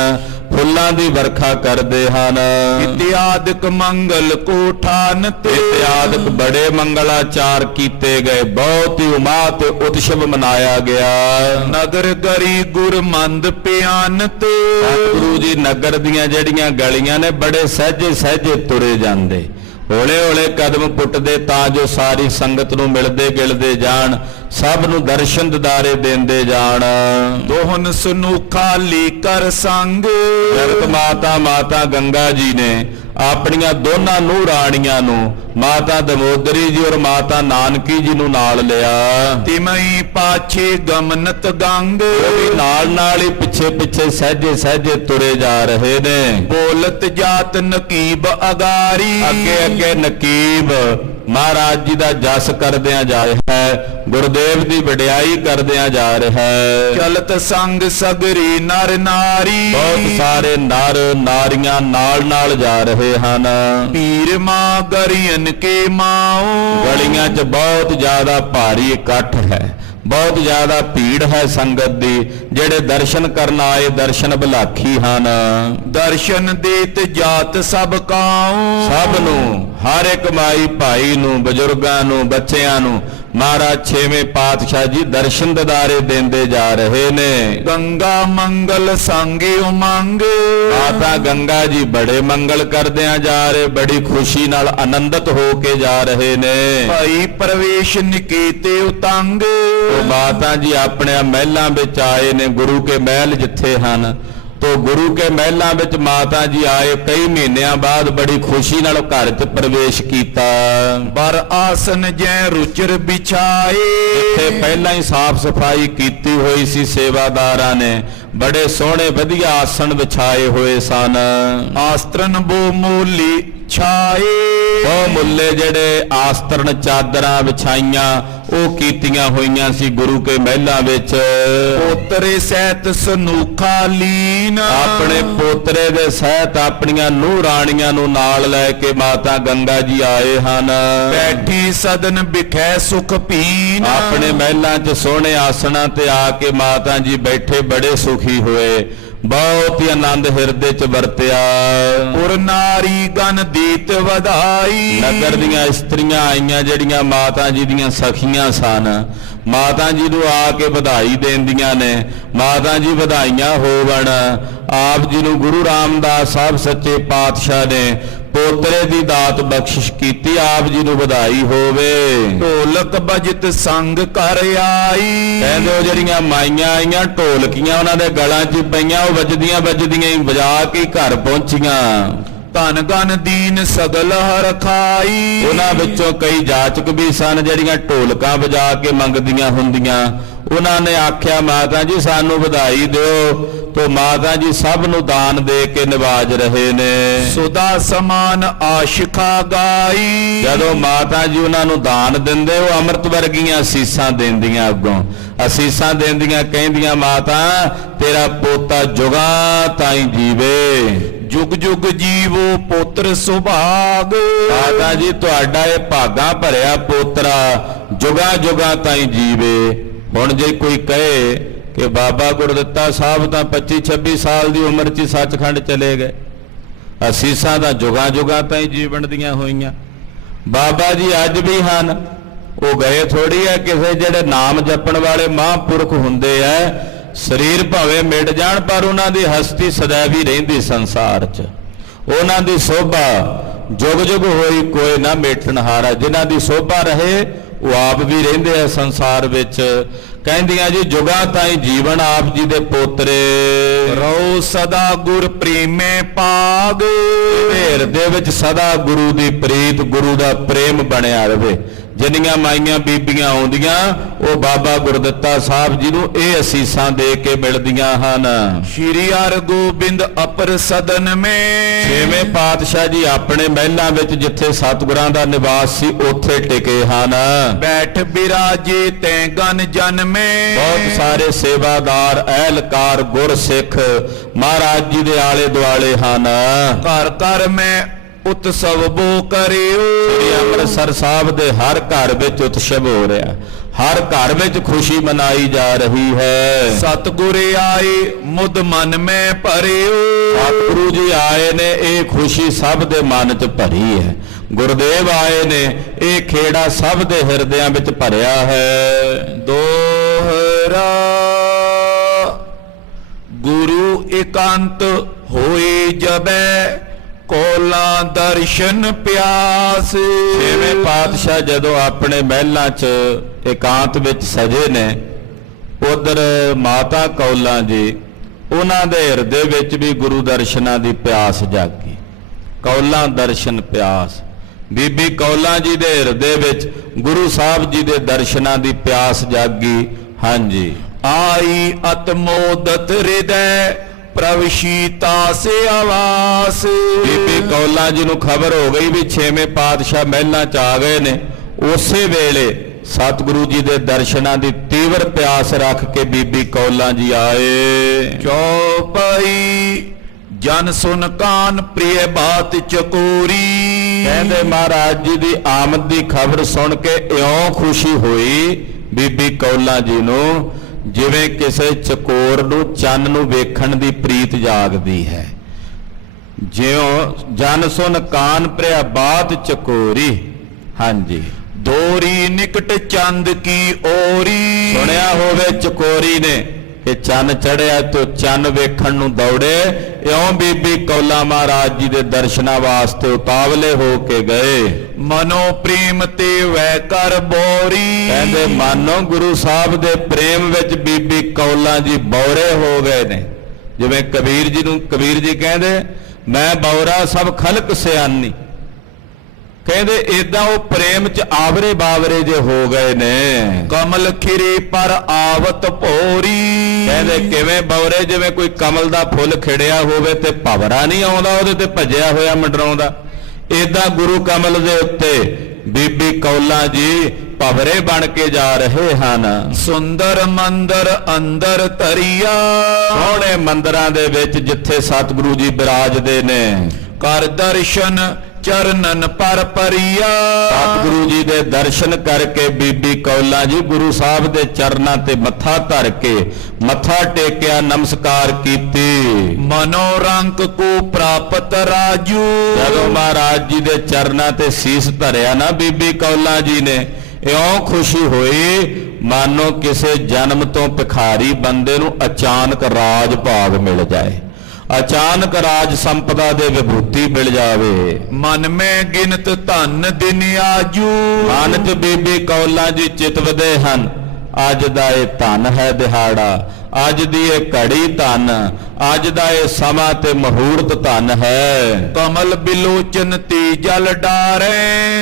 ਫੁੱਲਾਂ ਦੀ ਵਰਖਾ ਕਰਦੇ ਹਨ। ਇਤਿਆਦਿਕ ਮੰਗਲ ਕੋਠਾਨ ਤੇ। ਇਤਿਆਦਿਕ ਬੜੇ ਮੰਗਲਾਚਾਰ ਕੀਤੇ ਗਏ, ਬਹੁਤ ਹੀ ਉਮਾ ਤੇ ਉਤਸਵ ਮਨਾਇਆ ਗਿਆ। ਨਗਰ ਗਰੀ ਗੁਰਮੰਦ ਪਿਆਨ ਤੇ। ਗੁਰੂ ਜੀ ਨਗਰ ਦੀਆਂ ਜਿਹੜੀਆਂ ਗਲੀਆਂ ਨੇ ਬੜੇ ਸਹਿਜੇ ਸਹਿਜੇ ਤੁਰੇ ਜਾਂਦੇ, ਹੌਲੇ ਹੌਲੇ ਕਦਮ ਪੁੱਟਦੇ ਤਾਂ ਜੋ ਸਾਰੀ ਸੰਗਤ ਨੂੰ ਮਿਲਦੇ ਗਿਲਦੇ ਜਾਣ, ਸਭ ਨੂੰ ਦਰਸ਼ਨ ਦਿਦਾਰੇ ਦਿੰਦੇ ਜਾਣ। ਦੋਹਨ ਸੁਨੂ ਖਾਲੀ ਕਰ ਸੰਗ। ਜਗਤ ਮਾਤਾ ਮਾਤਾ ਗੰਗਾ ਜੀ ਨੇ ਆਪਣੀਆਂ ਦੋਨਾਂ ਨੂੰਹ ਰਾਣੀਆਂ ਨੂੰ ਮਾਤਾ ਦਮੋਦਰੀ ਜੀ ਔਰ ਮਾਤਾ ਨਾਨਕੀ ਜੀ ਨੂੰ ਨਾਲ ਲਿਆ। ਤਿਮਈ ਪਾਛੇ ਗਮਨਤ ਗੰਗ, ਉਹ ਵੀ ਨਾਲ ਹੀ ਪਿੱਛੇ ਸਹਿਜੇ ਸਹਿਜੇ ਤੁਰੇ ਜਾ ਰਹੇ ਨੇ। ਬੋਲਤ ਜਾਤ ਨਕੀਬ ਅਗਾਰੀ, ਅੱਗੇ ਨਕੀਬ ਮਹਾਰਾਜ ਜੀ ਦਾ ਜਸ ਕਰਦਿਆਂ ਜਾ ਰਿਹਾ ਹੈ, ਗੁਰਦੇਵ ਦੀ ਵਡਿਆਈ ਕਰਦਿਆਂ ਜਾ ਰਿਹਾ ਹੈ। ਚਲਤ ਸੰਗ ਸਗਰੀ ਨਰ ਨਾਰੀ, ਬਹੁਤ ਸਾਰੇ ਨਰ ਨਾਰੀਆਂ ਨਾਲ ਜਾ ਰਹੇ ਹਨ। ਪੀਰ ਮਾਂ ਗਰੀਨ ਕੇ ਮਾਓ, ਗਲੀਆਂ 'ਚ ਬਹੁਤ ਜ਼ਿਆਦਾ ਭਾਰੀ ਇਕੱਠ ਹੈ, ਬਹੁਤ ਜ਼ਿਆਦਾ ਭੀੜ ਹੈ ਸੰਗਤ ਦੀ। ਜਿਹੜੇ ਦਰਸ਼ਨ ਕਰਨ ਆਏ ਦਰਸ਼ਨ ਭਲਾਖੀ ਹਨ। ਦਰਸ਼ਨ ਦੇਤ ਜਾਤ ਸਭ ਕਾਉ, ਸਭ ਨੂੰ, ਹਰ ਇੱਕ ਮਾਈ ਭਾਈ ਨੂੰ, ਬਜ਼ੁਰਗਾਂ ਨੂੰ, ਬੱਚਿਆਂ ਨੂੰ ਮਹਾਰਾਜ ਛੇਵੇਂ ਪਾਤਸ਼ਾਹ ਜੀ ਦਰਸ਼ਨ ਦਿਦਾਰੇ ਦਿੰਦੇ ਜਾ ਰਹੇ ਨੇ। ਗੰਗਾ ਮੰਗਲ ਸੰਗੇ ਉਮੰਗ, ਮਾਤਾ ਗੰਗਾ ਜੀ ਬੜੇ ਮੰਗਲ ਕਰਦਿਆਂ ਜਾ ਰਹੇ, ਬੜੀ ਖੁਸ਼ੀ ਨਾਲ ਆਨੰਦਿਤ ਹੋ ਕੇ ਜਾ ਰਹੇ ਨੇ। ਭਾਈ ਪ੍ਰਵੇਸ਼ ਨਿਕੇਤੇ ਉਤੰਗ, ਉਹ ਮਾਤਾ ਜੀ ਆਪਣੇ ਮਹਿਲਾਂ ਵਿੱਚ ਆਏ ਨੇ, ਗੁਰੂ ਕੇ ਮਹਿਲ ਜਿੱਥੇ ਹਨ। ਤੋ ਗੁਰੂ ਕੇ ਮਹਿਲਾਂ ਵਿੱਚ ਮਾਤਾ ਜੀ ਆਏ, ਕਈ ਮਹੀਨਿਆਂ ਬਾਅਦ ਬੜੀ ਖੁਸ਼ੀ ਨਾਲ ਘਰ 'ਚ ਪ੍ਰਵੇਸ਼ ਕੀਤਾ। ਬਰ ਆਸਨ ਜੈ ਰੁਚਰ ਵਿਛਾਏ, ਇੱਥੇ ਪਹਿਲਾਂ ਹੀ ਸਾਫ਼ ਸਫਾਈ ਕੀਤੀ ਹੋਈ ਸੀ ਸੇਵਾਦਾਰਾਂ ਨੇ, ਬੜੇ ਸੋਹਣੇ ਵਧੀਆ ਆਸਣ ਵਿਛਾਏ ਹੋਏ ਸਨ। ਆਸਤਰਨ ਬੋ ਮੂਲੀ ਛਾਏ, ਉਹ ਮੁੱਲੇ ਜਿਹੜੇ ਆਸਤਰਨ ਚਾਦਰਾਂ ਵਿਛਾਈਆਂ ਉਹ ਕੀਤੀਆਂ ਹੋਈਆਂ ਸੀ ਗੁਰੂ ਕੇ ਮਹਿਲਾਂ ਵਿੱਚ। ਪੋਤਰੇ ਸਹਿਤ ਸਨੂਖਾ ਲੀਨ, ਆਪਣੇ ਪੋਤਰੇ ਦੇ ਸਹਿਤ ਆਪਣੀਆਂ ਨੂੰਹ ਰਾਣੀਆਂ ਨੂੰ ਨਾਲ ਲੈ ਕੇ ਮਾਤਾ ਗੰਗਾ ਜੀ ਆਏ ਹਨ। ਬੈਠੀ ਸਦਨ ਬਿਖੈ ਸੁਖ ਪੀਨ, ਆਪਣੇ ਮਹਿਲਾਂ 'ਚ ਸੋਹਣੇ ਆਸਣਾਂ ਤੇ ਆ ਕੇ ਮਾਤਾ ਜੀ ਬੈਠੇ ਬੜੇ ਸੁਖੀ ਹੋਏ, ਬਹੁਤ ਹੀ ਆਨੰਦ ਹਿਰਦੇ 'ਚ ਵਰਤਿਆ। ਪੁਰ ਨਾਰੀ ਗਨ ਦੀਤ ਵਧਾਈ, ਨਗਰ ਦੀਆਂ ਇਸਤਰੀਆਂ ਆਈਆਂ ਜਿਹੜੀਆਂ ਮਾਤਾ ਜੀ ਦੀਆਂ ਸਖੀਆਂ ਸਨ, ਮਾਤਾ ਜੀ ਨੂੰ ਆ ਕੇ ਵਧਾਈ ਦੇਂਦੀਆਂ ਨੇ। ਮਾਤਾ ਜੀ ਵਧਾਈਆਂ ਹੋਵਣ। ਆਪ ਜੀ ਨੂੰ ਗੁਰੂ ਰਾਮਦਾਸ ਸਾਹਿਬ ਸੱਚੇ ਪਾਤਸ਼ਾਹ ਨੇ ਪੋਤਰੇ ਦੀ ਦਾਤ ਬਖਸ਼ਿਸ਼ ਕੀਤੀ, ਆਪ ਜੀ ਨੂੰ ਵਧਾਈ ਹੋਵੇ। ਢੋਲਕ ਬਜਤ ਸੰਗ ਕਰ ਆਈ, ਕਹਿੰਦੇ ਉਹ ਜਿਹੜੀਆਂ ਮਾਈਆਂ ਆਈਆਂ ਢੋਲਕੀਆਂ ਉਹਨਾਂ ਦੇ ਗਲਾਂ 'ਚ ਪਈਆਂ, ਉਹ ਵੱਜਦੀਆਂ ਹੀ ਵਜਾ ਕੇ ਘਰ ਪਹੁੰਚੀਆਂ। ਧਨ ਗਨ ਦੀਨ ਸਗਲ ਹਰ ਖਾਈ, ਉਹਨਾਂ ਵਿੱਚੋਂ ਕਈ ਜਾਚਕ ਵੀ ਸਨ ਜਿਹੜੀਆਂ ਢੋਲਕਾਂ ਵਜਾ ਕੇ ਮੰਗਦੀਆਂ ਹੁੰਦੀਆਂ। ਉਹਨਾਂ ਨੇ ਆਖਿਆ ਮਾਤਾ ਜੀ ਸਾਨੂੰ ਵਧਾਈ ਦਿਓ, ਤੋ ਮਾਤਾ ਜੀ ਸਭ ਨੂੰ ਦਾਨ ਦੇ ਕੇ ਨਿਵਾਜ ਰਹੇ ਨੇ। ਸੁਦਾ ਸਮਾਨ ਆਸ਼ਿਕਾ ਗਾਈ, ਜਦੋਂ ਮਾਤਾ ਜੀ ਉਹਨਾਂ ਨੂੰ ਦਾਨ ਦਿੰਦੇ ਉਹ ਅੰਮ੍ਰਿਤ ਵਰਗੀਆਂ ਅਸੀਸਾਂ ਦਿੰਦੀਆਂ, ਅੱਗੋਂ ਅਸੀਸਾਂ ਦਿੰਦੀਆਂ, ਕਹਿੰਦੀਆਂ ਮਾਤਾ ਤੇਰਾ ਪੋਤਾ ਜੁਗਾਂ ਤਾਈਂ ਜੀਵੇ, ਜੁਗ ਜੁਗ ਜੀਵੋ ਪੁੱਤਰ ਸੁਭਾਗ। ਮਾਤਾ ਜੀ ਤੁਹਾਡਾ ਇਹ ਭਾਗਾ ਭਰਿਆ ਪੋਤਰਾ ਜੁਗਾਂ ਤਾਈਂ ਜੀਵੇ। ਹੁਣ ਜੇ ਕੋਈ ਕਹੇ ਕਿ ਬਾਬਾ ਗੁਰਦਿੱਤਾ ਸਾਹਿਬ ਤਾਂ 25-26 ਸਾਲ ਦੀ ਉਮਰ 'ਚ ਸੱਚਖੰਡ ਚਲੇ ਗਏ, ਅਸੀਸਾਂ ਦਾ ਜੁਗਾਂ ਤਾਈਂ ਜੀਵਨ ਦੀਆਂ ਹੋਈਆਂ। ਬਾਬਾ ਜੀ ਅੱਜ ਵੀ ਹਨ, ਉਹ ਗਏ ਥੋੜੀ ਹੈ ਕਿਸੇ। ਜਿਹੜੇ ਨਾਮ ਜਪਣ ਵਾਲੇ ਮਹਾਂਪੁਰਖ ਹੁੰਦੇ ਐ, ਸਰੀਰ ਭਾਵੇਂ ਮਿਟ ਜਾਣ ਪਰ ਉਹਨਾਂ ਦੀ ਹਸਤੀ ਸदैव ਹੀ ਰਹਿੰਦੀ ਸੰਸਾਰ 'ਚ। ਉਹਨਾਂ ਦੀ ਸੋਭਾ ਜੁਗ ਹੋਈ ਕੋਈ ਨਾ ਮੇਟਣਹਾਰਾ। ਜਿਨ੍ਹਾਂ ਦੀ ਸੋਭਾ ਰਹੇ ਉਹ ਆਪ ਵੀ ਰਹਿੰਦੇ ਆ ਸੰਸਾਰ ਵਿੱਚ। ਕਹਿੰਦੀਆਂ ਜੀ ਜੁਗਾਂ ਤਾਈਂ ਜੀਵਨ ਆਪ ਜੀ ਦੇ ਪੋਤਰੇ ਰਹੋ ਸਦਾ ਗੁਰ ਪ੍ਰੇਮੇ ਪਾਗ, ਹਿਰਦੇ ਵਿੱਚ ਸਦਾ ਗੁਰੂ ਦੀ ਪ੍ਰੀਤ, ਗੁਰੂ ਦਾ ਪ੍ਰੇਮ ਬਣਿਆ ਰਵੇ। ਜਿੰਨੀਆਂ ਮਾਈਆਂ ਬੀਬੀਆਂ ਆਉਂਦੀਆਂ ਉਹ ਬਾਬਾ ਗੁਰਦਿੱਤਾ ਸਾਹਿਬ ਜੀ ਨੂੰ ਇਹ ਅਸੀਸਾਂ ਦੇ ਕੇ ਮਿਲਦੀਆਂ ਹਨ। ਸ਼੍ਰੀ ਹਰਿਗੋਬਿੰਦ ਅਪਰ ਸਦਨ ਮੇ, ਛੇਵੇਂ ਪਾਤਸ਼ਾਹ ਜੀ ਆਪਣੇ ਮਹਿਲਾਂ ਵਿੱਚ ਜਿੱਥੇ ਸਤਿਗੁਰਾਂ ਦਾ ਨਿਵਾਸ ਸੀ ਉੱਥੇ ਟਿਕੇ ਹਨ। ਬੈਠ ਬਿਰਾਜੇ ਤੈ ਗਨ ਜਨ ਮੇ, ਬਹੁਤ ਸਾਰੇ ਸੇਵਾਦਾਰ ਅਹਿਲਕਾਰ ਗੁਰਸਿੱਖ ਮਹਾਰਾਜ ਜੀ ਦੇ ਆਲੇ ਦੁਆਲੇ ਹਨ। ਘਰ ਘਰ ਮੈਂ ਉਤਸਵ ਬੋ ਕਰਿਓ, ਸ੍ਰੀ ਅੰਮ੍ਰਿਤਸਰ ਸਾਹਿਬ ਦੇ ਹਰ ਘਰ ਵਿੱਚ ਉਤਸਵ ਹੋ ਰਿਹਾ, ਹਰ ਘਰ ਵਿੱਚ ਖੁਸ਼ੀ ਮਨਾਈ ਜਾ ਰਹੀ ਹੈ। ਸਤਿਗੁਰ ਆਏ ਮੁਦ ਮਨ ਮੈਂ ਭਰਿਓ, ਸਤਿਗੁਰੂ ਜੀ ਆਏ ਨੇ, ਇਹ ਖੁਸ਼ੀ ਸਭ ਦੇ ਮਨ 'ਚ ਭਰੀ ਹੈ। ਗੁਰਦੇਵ ਆਏ ਨੇ, ਇਹ ਖੇੜਾ ਸਭ ਦੇ ਹਿਰਦਿਆਂ ਵਿੱਚ ਭਰਿਆ ਹੈ। ਦੋਹਰਾ ਗੁਰੂ ਇਕਾਂਤ ਹੋਏ ਜਬੈ, ਕੋਲਾ ਦਰਸ਼ਨ ਪਿਆਸ। ਛੇਵੇਂ ਪਾਤਸ਼ਾਹ ਜਦੋਂ ਆਪਣੇ ਮਹਿਲਾਂ 'ਚ ਇਕਾਂਤ ਵਿੱਚ ਸਜੇ ਨੇ, ਉਧਰ ਮਾਤਾ ਕੌਲਾਂ ਜੀ ਉਹਨਾਂ ਦੇ ਹਿਰਦੇ ਵਿੱਚ ਵੀ ਗੁਰੂ ਦਰਸ਼ਨਾਂ ਦੀ ਪਿਆਸ ਜਾਗੀ। ਕੌਲਾਂ ਦਰਸ਼ਨ ਪਿਆਸ। ਬੀਬੀ ਕੌਲਾਂ ਜੀ ਦੇ ਹਿਰਦੇ ਵਿੱਚ ਗੁਰੂ ਸਾਹਿਬ ਜੀ ਦੇ ਦਰਸ਼ਨਾਂ ਦੀ ਪਿਆਸ ਜਾਗੀ। ਹਾਂਜੀ। ਆਈ ਅਤਮੋਦਤ ਹਿਰਦੈ ਪ੍ਰਵਸ਼ੀਤਾ ਸੇ ਆਵਾਸ। ਬੀਬੀ ਕੌਲਾਂ ਜੀ ਨੂੰ ਖਬਰ ਹੋ ਗਈ ਵੀ 6ਵੇਂ ਪਾਤਸ਼ਾਹ ਮਹਿਲਾਂ ਚ ਆ ਗਏ ਨੇ। ਉਸੇ ਵੇਲੇ ਸਤਿਗੁਰੂ ਜੀ ਦੇ ਦਰਸ਼ਨਾਂ ਦੀ ਤੀਵਰ ਪਿਆਸ ਰੱਖ ਕੇ ਬੀਬੀ ਕੌਲਾਂ ਜੀ ਆਏ। ਚੌਪਈ ਜਨ ਸੁਨ ਕਾਨ ਪ੍ਰਿਯ ਬਾਤ ਚਕੋਰੀ। ਕਹਿੰਦੇ ਮਹਾਰਾਜ ਜੀ ਦੀ ਆਮਦ ਦੀ ਖਬਰ ਸੁਣ ਕੇ ਇਉਂ ਖੁਸ਼ੀ ਹੋਈ ਬੀਬੀ ਕੌਲਾਂ ਜੀ ਨੂੰ ਜਿਵੇਂ ਕਿਸੇ ਚਕੋਰ ਨੂੰ ਚੰਨ ਨੂੰ ਵੇਖਣ ਦੀ ਪ੍ਰੀਤ ਜਾਗਦੀ ਹੈ। ਜਿਉਂ ਜਨ ਸੁਨ ਕਾਨ ਪ੍ਰਿਯ ਬਾਤ ਚਕੋਰੀ। ਹਾਂਜੀ। ਦੋਰੀ ਨਿਕਟ ਚੰਦ ਕੀ ਓਰੀ। ਸੁਣਿਆ ਹੋਵੇ ਚਕੋਰੀ ਨੇ ਕਿ ਚੰਨ ਚੜਿਆ ਤੇ ਚੰਨ ਵੇਖਣ ਨੂੰ ਦੌੜੇ। ਇਉਂ ਬੀਬੀ ਕੌਲਾਂ ਮਹਾਰਾਜ ਜੀ ਦੇ ਦਰਸ਼ਨਾਂ ਵਾਸਤੇ ਉਤਾਵਲੇ ਹੋ ਕੇ ਗਏ। ਮਨੋ ਪ੍ਰੇਮ ਤੇ ਵੈ ਕਰ ਬੋਰੀ। ਕਹਿੰਦੇ ਮਾਨੋ ਗੁਰੂ ਸਾਹਿਬ ਦੇ ਪ੍ਰੇਮ ਵਿੱਚ ਬੀਬੀ ਕੌਲਾਂ ਜੀ ਬੌਰੇ ਹੋ ਗਏ ਨੇ। ਜਿਵੇਂ ਕਬੀਰ ਜੀ ਕਹਿੰਦੇ ਮੈਂ ਬੌਰਾ ਸਭ ਖਲਕ ਸਿਆਨੀ। ਕਹਿੰਦੇ ਏਦਾਂ ਉਹ ਪ੍ਰੇਮ ਚ ਆਵਰੇ ਬਾਵਰੇ ਜੇ ਹੋ ਗਏ ਨੇ। ਕਮਲ ਖਿਰੇ ਪਰ ਆਵਤ ਭੋਰੀ। ਕਹਿੰਦੇ ਕਿਵੇਂ ਬੌਰੇ ਜਿਵੇਂ ਕੋਈ ਕਮਲ ਦਾ ਫੁੱਲ ਖਿੜਿਆ ਹੋਵੇ ਤੇ ਭਵਰਾ ਨਹੀਂ ਆਉਂਦਾ ਉਹਦੇ ਤੇ ਭੱਜਿਆ ਹੋਇਆ ਮੰਡਰਾਉਂਦਾ। ਏਦਾਂ ਗੁਰੂ ਕਮਲ ਦੇ ਉੱਤੇ ਬੀਬੀ ਕੌਲਾਂ ਜੀ ਭਵਰੇ ਬਣ ਕੇ ਜਾ ਰਹੇ ਹਨ। ਸੁੰਦਰ ਮੰਦਰ ਅੰਦਰ ਤਰੀਆ। ਸੋਹਣੇ ਮੰਦਰਾਂ ਦੇ ਵਿੱਚ ਜਿੱਥੇ ਸਤਿਗੁਰੂ ਜੀ ਬਿਰਾਜਦੇ ਨੇ। ਕਰ ਦਰਸ਼ਨ ਚਰਨਨ ਪਰ ਪਰੀਆ। ਸਤਿਗੁਰੂ ਜੀ ਦੇ ਦਰਸ਼ਨ ਕਰਕੇ ਬੀਬੀ ਕੌਲਾਂ ਜੀ ਗੁਰੂ ਸਾਹਿਬ ਦੇ ਚਰਨਾਂ ਤੇ ਮੱਥਾ ਧਰ ਕੇ ਮੱਥਾ ਟੇਕਿਆ, ਨਮਸਕਾਰ ਕੀਤੀ। ਮਨੋਰੰਕ ਕੋ ਪ੍ਰਾਪਤ ਰਾਜੂ। ਜਦੋਂ ਮਹਾਰਾਜ ਜੀ ਦੇ ਚਰਨਾਂ ਤੇ ਸੀਸ ਧਰਿਆ ਨਾ ਬੀਬੀ ਕੌਲਾਂ ਜੀ ਨੇ ਇਉਂ ਖੁਸ਼ੀ ਹੋਈ ਮਾਨੋ ਕਿਸੇ ਜਨਮ ਤੋਂ ਭਿਖਾਰੀ ਬੰਦੇ ਨੂੰ ਅਚਾਨਕ ਰਾਜ ਭਾਗ ਮਿਲ ਜਾਏ, ਅਚਾਨਕ ਰਾਜ ਸੰਪਦਾ ਦੇ ਵਿਭੂਤੀ ਮਿਲ ਜਾਵੇ। ਮਨ ਮੈਂ ਗਿਨਤ ਧਨ ਦਿਨ ਆਜੂ। ਮਨ ਚ ਬੀਬੀ ਕੌਲਾਂ ਜੀ ਚਿਤਵਦੇ ਹਨ ਅੱਜ ਦਾ ਇਹ ਧਨ ਹੈ ਦਿਹਾੜਾ, ਅੱਜ ਦੀ ਇਹ ਘੜੀ ਧਨ, ਅੱਜ ਦਾ ਇਹ ਸਮਾਂ ਤੇ ਮਹੂਰਤ ਧਨ ਹੈ। ਕਮਲ ਬਿਲੋਚਨ ਤੇ ਜਲ ਡਾਰੇ।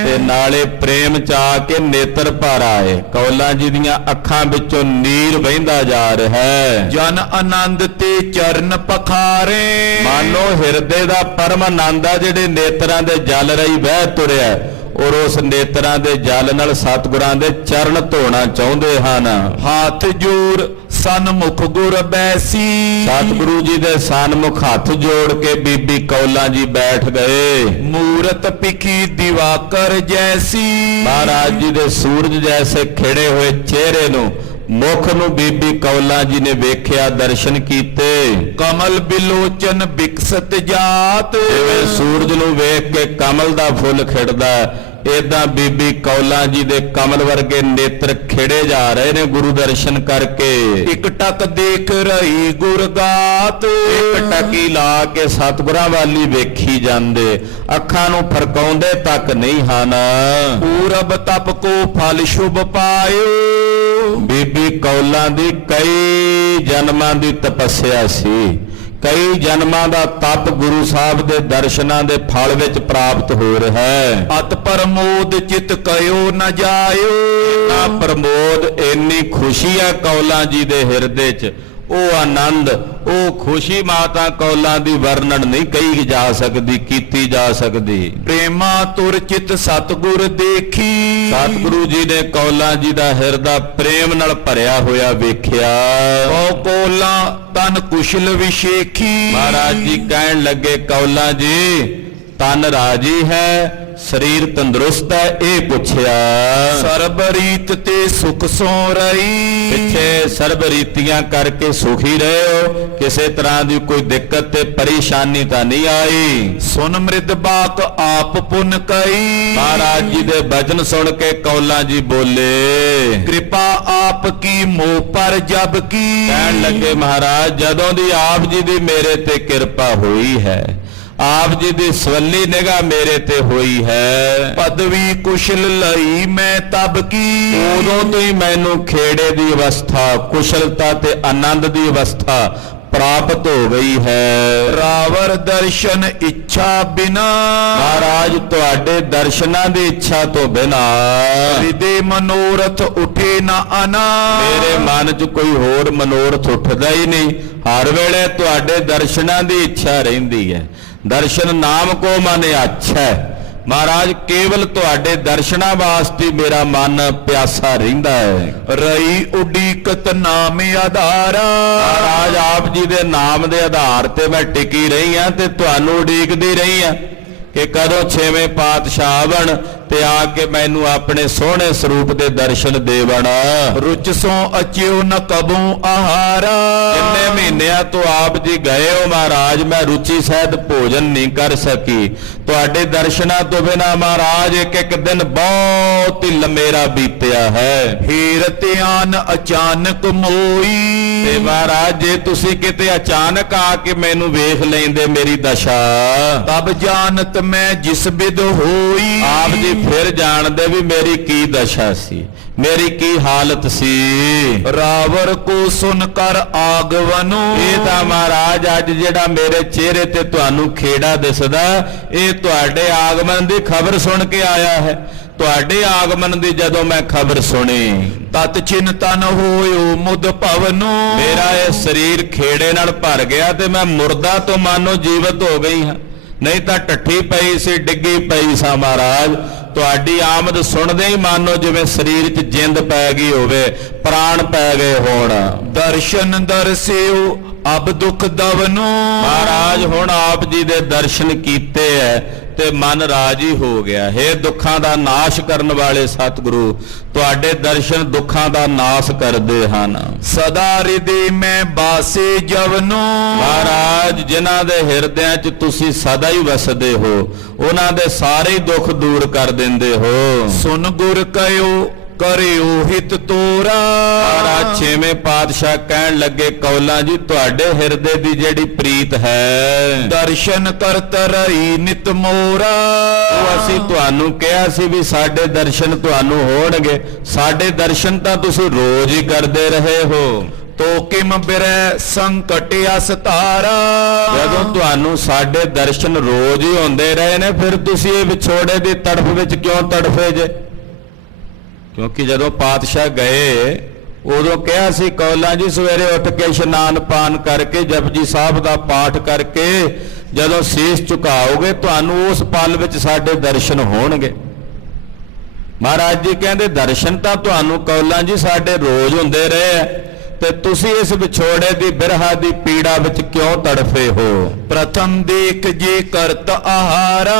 ਤੇ ਨਾਲੇ ਪ੍ਰੇਮ ਚ ਆ ਕੇ ਨੇਤਰ ਭਰ ਆਏ। ਕੌਲਾਂ ਜੀ ਦੀਆਂ ਅੱਖਾਂ ਵਿੱਚੋਂ ਨੀਰ ਵਹਿੰਦਾ ਜਾ ਰਿਹਾ ਹੈ। ਜਨ ਆਨੰਦ ਤੇ ਚਰਨ ਪਖਾਰੇ। ਮਾਨੋ ਹਿਰਦੇ ਦਾ ਪਰਮ ਆਨੰਦ ਆ ਜਿਹੜੇ ਨੇਤਰਾਂ ਦੇ ਜਲ ਰਹੀ ਵਹਿ ਤੁਰਿਆ ਔਰ ਉਸ ਨੇਤਰਾਂ ਦੇ ਜਲ ਨਾਲ ਸਤਿਗੁਰਾਂ ਦੇ ਚਰਨ ਧੋਣਾ ਚਾਹੁੰਦੇ ਹਨ। ਹੱਥ ਜੋੜ ਸਨਮੁਖ ਗੁਰ ਬੈਸੀ। ਸਤਿਗੁਰੂ ਜੀ ਦੇ ਸਨਮੁਖ ਹੱਥ ਜੋੜ ਕੇ ਬੀਬੀ ਕੌਲਾਂ ਜੀ ਬੈਠ ਗਏ। ਮੂਰਤ ਪਿਖੀ ਦਿਵਾਕਰ ਜੈਸੀ। ਮਹਾਰਾਜ ਜੀ ਦੇ ਸੂਰਜ ਜੈਸੇ ਖਿੜੇ ਹੋਏ ਚਿਹਰੇ ਨੂੰ, ਮੁਖ ਨੂੰ ਬੀਬੀ ਕੌਲਾਂ ਜੀ ਨੇ ਵੇਖਿਆ, ਦਰਸ਼ਨ ਕੀਤੇ। ਕਮਲ ਬਿਲੋਚਨ ਵਿਕਸਤ ਜਾਤ। ਜਿਵੇਂ ਸੂਰਜ ਨੂੰ ਵੇਖ ਕੇ ਕਮਲ ਦਾ ਫੁੱਲ ਖਿੜਦਾ ਏਦਾਂ ਬੀਬੀ ਕੌਲਾਂ ਜੀ ਦੇ ਕਮਲ ਵਰਗੇ ਨੇਤਰ ਖਿੜੇ ਜਾ ਰਹੇ ਨੇ ਗੁਰੂ ਦਰਸ਼ਨ ਕਰਕੇ। ਇੱਕ ਟਕ ਦੇਖ ਰਹੀ ਗੁਰਗਾਤ। ਇੱਕ ਟਕੀ ਲਾ ਕੇ ਸਤਿਗੁਰਾਂ ਵਾਲੀ ਵੇਖੀ ਜਾਂਦੇ, ਅੱਖਾਂ ਨੂੰ ਫਰਕਾਉਂਦੇ ਤੱਕ ਨਹੀਂ ਹਨ। ਪੂਰਬ ਤਪ ਕੋ ਫਲ ਸ਼ੁਭ ਪਾਇਓ। ਬੀਬੀ ਕੌਲਾਂ ਦੀ ਕਈ ਜਨਮਾਂ ਦੀ ਤਪੱਸਿਆ ਸੀ, ਕਈ ਜਨਮਾਂ ਦਾ ਤਪ ਗੁਰੂ ਸਾਹਿਬ ਦੇ ਦਰਸ਼ਨਾਂ ਦੇ ਫਲ ਵਿੱਚ ਪ੍ਰਾਪਤ ਹੋ ਰਿਹਾ ਹੈ। ਅਤ ਪ੍ਰਮੋਦ ਚਿਤ ਕਯੋ ਨ ਜਾਇਓ। ਆ ਪ੍ਰਮੋਦ ਇੰਨੀ ਖੁਸ਼ੀ ਹੈ ਕੌਲਾਂ ਜੀ ਦੇ ਹਿਰਦੇ 'ਚ, ਉਹ ਆਨੰਦ, ਉਹ ਖੁਸ਼ੀ ਮਾਤਾ ਕੌਲਾਂ ਦੀ ਵਰਣਨ ਨਹੀਂ ਕਹੀ ਜਾ ਸਕਦੀ, ਕੀਤੀ ਜਾ ਸਕਦੀ। ਪ੍ਰੇਮਾ ਤੁਰ ਚਿਤ ਸਤਿਗੁਰ ਦੇਖੀ। ਸਤਿਗੁਰੂ ਜੀ ਨੇ ਕੌਲਾਂ ਜੀ ਦਾ ਹਿਰਦਾ ਪ੍ਰੇਮ ਨਾਲ ਭਰਿਆ ਹੋਇਆ ਵੇਖਿਆ। ਉਹ ਕੌਲਾਂ ਤਨ ਕੁਸ਼ਲ ਵਿਸ਼ੇਖੀ। ਮਹਾਰਾਜ ਜੀ ਕਹਿਣ ਲੱਗੇ ਕੌਲਾਂ ਜੀ ਤਨ ਰਾਜੀ ਹੈ, ਸਰੀਰ ਤੰਦਰੁਸਤ ਹੈ, ਇਹ ਪੁੱਛਿਆ। ਸਰਬ ਰੀਤ ਤੇ ਸੁਖ ਸੋ ਰਹੀ। ਪਿੱਛੇ ਸਰਬ ਰੀਤੀਆਂ ਕਰਕੇ ਸੁਖੀ ਰਹੇ ਹੋ, ਕਿਸੇ ਤਰ੍ਹਾਂ ਦੀ ਕੋਈ ਦਿੱਕਤ ਤੇ ਪਰੇਸ਼ਾਨੀ ਤਾਂ ਨਹੀਂ ਆਈ। ਸੁਨ ਮ੍ਰਿਦ ਬਾਕ ਆਪ ਪੁਨ ਕਈ। ਮਹਾਰਾਜ ਜੀ ਦੇ ਬਚਨ ਸੁਣ ਕੇ ਕੌਲਾਂ ਜੀ ਬੋਲੇ ਕਿਰਪਾ ਆਪ ਕੀ ਮੋਹ ਪਰ ਜਬ ਕੀ। ਕਹਿਣ ਲੱਗੇ ਮਹਾਰਾਜ ਜਦੋਂ ਦੀ ਆਪ ਜੀ ਦੀ ਮੇਰੇ ਤੇ ਕਿਰਪਾ ਹੋਈ ਹੈ, ਆਪ ਜੀ ਦੀ ਸਵੱਲੀ ਨਿਗਾਹ ਮੇਰੇ ਤੇ ਹੋਈ ਹੈ। ਪਦਵੀ ਕੁਸ਼ਲ ਲਈ ਮੈਂ ਤਬ ਕੀ। ਉਦੋਂ ਤੋਂ ਹੀ ਮੈਨੂੰ ਖੇੜੇ ਦੀ ਅਵਸਥਾ, ਕੁਸ਼ਲਤਾ ਤੇ ਆਨੰਦ ਦੀ ਅਵਸਥਾ ਪ੍ਰਾਪਤ ਹੋ ਗਈ ਹੈ। ਰਾਵਰ ਦਰਸ਼ਨ ਇੱਛਾ ਬਿਨਾ ਮਹਾਰਾਜ ਤੁਹਾਡੇ ਦਰਸ਼ਨਾਂ ਦੀ ਇੱਛਾ ਤੋਂ ਬਿਨਾ ਹਿਰਦੇ ਮਨੋਰਥ ਉਠੇ ਨਾ ਅਨਾ। ਮੇਰੇ ਮਨ 'ਚ ਕੋਈ ਹੋਰ ਮਨੋਰਥ ਉੱਠਦਾ ਹੀ ਨਹੀਂ। ਹਰ ਵੇਲੇ ਤੁਹਾਡੇ ਦਰਸ਼ਨਾਂ ਦੀ ਇੱਛਾ ਰਹਿੰਦੀ ਹੈ। ਦਰਸ਼ਨ ਨਾਮ ਕੋ ਮਨ ਅੱਛਾ ਹੈ। ਮਹਾਰਾਜ ਕੇਵਲ ਤੁਹਾਡੇ ਦਰਸ਼ਨਾਂ ਵਾਸਤੇ ਮੇਰਾ ਮਨ ਪਿਆਸਾ ਰਹਿੰਦਾ ਹੈ। ਰਹੀ ਉਡੀਕਤ ਨਾਮ ਆਧਾਰਾ। ਮਹਾਰਾਜ ਆਪ ਜੀ ਦੇ ਨਾਮ ਦੇ ਆਧਾਰ ਤੇ ਮੈਂ ਟਿਕੀ ਰਹੀ ਹਾਂ ਤੇ ਤੁਹਾਨੂੰ ਉਡੀਕਦੀ ਰਹੀ ਹਾਂ ਕਿ ਕਦੋਂ ਛੇਵੇਂ ਪਾਤਸ਼ਾਹ ਆਵਣ ਤੇ ਆ ਕੇ ਮੈਨੂੰ ਆਪਣੇ ਸੋਹਣੇ ਸਰੂਪ ਦੇ ਦਰਸ਼ਨ ਦੇਵਣ। ਰੁਚ ਸੋ ਅਚਿਓ ਨ ਕਬੂ ਆਹਾਰਾ। ਕਿੰਨੇ ਮਹੀਨਿਆਂ ਤੋਂ ਆਪ ਜੀ ਗਏ ਹੋ ਮਹਾਰਾਜ, ਮੈਂ ਰੁਚੀ ਸਹਿਤ ਭੋਜਨ ਨਹੀਂ ਕਰ ਸਕੀ। ਤੁਹਾਡੇ ਦਰਸ਼ਨਾਂ ਤੋਂ ਬਿਨਾ ਮਹਾਰਾਜ ਇੱਕ ਇੱਕ ਦਿਨ ਬਹੁਤ ਹੀ ਲੰਮੇਰਾ ਬੀਤਿਆ ਹੈ। ਹੀਰ ਧਿਆਨ ਅਚਾਨਕ ਮੋਈ। ਤੇ ਮਹਾਰਾਜ ਜੇ ਤੁਸੀਂ ਕਿਤੇ ਅਚਾਨਕ ਆ ਕੇ ਮੈਨੂੰ ਵੇਖ ਲੈਂਦੇ ਮੇਰੀ ਦਸ਼ਾ, ਤਬ ਜਾਣਤ ਮੈਂ ਜਿਸ ਬਿਦ ਹੋਈ। ਆਪ ਜੀ ਫਿਰ ਜਾਣਦੇ ਵੀ ਮੇਰੀ ਕੀ ਦਸ਼ਾ ਸੀ, ਮੇਰੀ ਕੀ ਹਾਲਤ ਸੀ। ਰਾਵਰ ਕੋ ਸੁਨ ਕਰ ਆਗਵਨੋ। ਇਹ ਤਾਂ ਮਹਾਰਾਜ ਅੱਜ ਜਿਹੜਾ ਮੇਰੇ ਚਿਹਰੇ ਤੇ ਤੁਹਾਨੂੰ ਖੇੜਾ ਦਿਸਦਾ, ਇਹ ਤੁਹਾਡੇ ਆਗਮਨ ਦੀ ਖਬਰ ਸੁਣ ਕੇ ਆਇਆ ਹੈ। ਤੁਹਾਡੇ ਆਗਮਨ ਦੀ ਜਦੋਂ ਮੈਂ ਖਬਰ ਸੁਣੀ, ਤਤ ਚਿੰਤਨ ਹੋਇਓ ਮੁਦ ਭਵਨੋ। ਮੇਰਾ ਇਹ ਸਰੀਰ ਖੇੜੇ ਨਾਲ ਭਰ ਗਿਆ ਤੇ ਮੈਂ ਮੁਰਦਾ ਤੋਂ ਮਾਨੋ ਜੀਵਤ ਹੋ ਗਈ ਹਾਂ। ਨਹੀਂ ਤਾਂ ਢੱਠੀ ਪਈ ਸੀ, ਡਿੱਗੀ ਪਈ ਸਾਂ ਮਹਾਰਾਜ। ਤੁਹਾਡੀ ਆਮਦ ਸੁਣਦੇ ਹੀ ਮਾਨੋ ਜਿਵੇਂ ਸਰੀਰ 'ਚ ਜਿੰਦ ਪੈ ਗਈ ਹੋਵੇ, ਪ੍ਰਾਣ ਪੈ ਗਏ ਹੋਣ। ਦਰਸ਼ਨ ਦਰਸਿਓ ਅਬ ਦੁਖ ਦਵਨੋ। ਮਹਾਰਾਜ ਹੁਣ ਆਪ ਜੀ ਦੇ ਦਰਸ਼ਨ ਕੀਤੇ ਐ ਤੇ ਮਨ ਰਾਜੀ ਹੋ ਗਿਆ। ਹੇ ਦੁੱਖਾਂ ਦਾ ਨਾਸ਼ ਕਰਨ ਵਾਲੇ ਸਤਿਗੁਰੂ, ਤੁਹਾਡੇ ਦਰਸ਼ਨ ਦੁੱਖਾਂ ਦਾ ਨਾਸ਼ ਕਰਦੇ ਹਨ। ਸਦਾ ਹਿਰਦੇ ਮੈਂ ਬਾਸੇ ਜਵਨੋ। ਮਹਾਰਾਜ ਜਿਨ੍ਹਾਂ ਦੇ ਹਿਰਦਿਆਂ 'ਚ ਤੁਸੀਂ ਸਦਾ ਹੀ ਵਸਦੇ ਹੋ, ਉਹਨਾਂ ਦੇ ਸਾਰੇ ਦੁੱਖ ਦੂਰ ਕਰ ਦਿੰਦੇ ਹੋ। ਸੁਨ ਗੁਰ ਕਹਿਓ ਕਰਿਓ ਹਿਤ ਤੋਰਾ। ਮਹਾਰਾਜ ਛੇਵੇਂ ਪਾਤਸ਼ਾਹ ਕਹਿਣ ਲੱਗੇ, ਕੌਲਾਂ ਜੀ ਤੁਹਾਡੇ ਹਿਰਦੇ ਦੀ ਜਿਹੜੀ ਪ੍ਰੀਤ ਹੈ, ਦਰਸ਼ਨ ਕਰਤ ਰਹੀ ਨਿਤ ਮੋਰਾ। ਉਹ ਅਸੀਂ ਤੁਹਾਨੂੰ ਕਿਹਾ ਸੀ ਵੀ ਸਾਡੇ ਦਰਸ਼ਨ ਤੁਹਾਨੂੰ ਹੋਣਗੇ। ਸਾਡੇ ਦਰਸ਼ਨ ਤਾਂ ਤੁਸੀਂ ਰੋਜ਼ ਹੀ ਕਰਦੇ ਰਹੇ ਹੋ। ਤੋ ਕਿਮ ਬਿਰੈ ਸੰਕਟ ਅਸਤਾਰਾ। ਜਦੋਂ ਤੁਹਾਨੂੰ ਸਾਡੇ ਦਰਸ਼ਨ ਰੋਜ਼ ਹੀ ਹੁੰਦੇ ਰਹੇ ਨੇ, ਫਿਰ ਤੁਸੀਂ ਇਹ ਵਿਛੋੜੇ ਦੀ ਤੜਫ ਵਿੱਚ ਕਿਉਂ ਤੜਫੇ ਜੇ? ਕਿਉਂਕਿ ਜਦੋਂ ਪਾਤਸ਼ਾਹ ਗਏ ਉਦੋਂ ਕਿਹਾ ਸੀ, ਕੌਲਾਂ ਜੀ ਸਵੇਰੇ ਉੱਠ ਕੇ ਇਸ਼ਨਾਨ ਪਾਨ ਕਰਕੇ ਜਪਜੀ ਸਾਹਿਬ ਦਾ ਪਾਠ ਕਰਕੇ ਜਦੋਂ ਸੀਸ ਝੁਕਾਓਗੇ ਤੁਹਾਨੂੰ ਉਸ ਪਲ ਵਿੱਚ ਸਾਡੇ ਦਰਸ਼ਨ ਹੋਣਗੇ। ਮਹਾਰਾਜ ਜੀ ਕਹਿੰਦੇ ਦਰਸ਼ਨ ਤਾਂ ਤੁਹਾਨੂੰ ਕੌਲਾਂ ਜੀ ਸਾਡੇ ਰੋਜ਼ ਹੁੰਦੇ ਰਹੇ ਆ, ਤੇ ਤੁਸੀਂ ਇਸ ਵਿਛੋੜੇ ਦੀ ਬਿਰਹਾ ਦੀ ਪੀੜਾ ਵਿੱਚ ਕਿਉਂ ਤੜਫੇ ਹੋ? ਪ੍ਰਥਮ ਦੇਖ ਜੇ ਕਰਤ ਆਹਾਰਾ।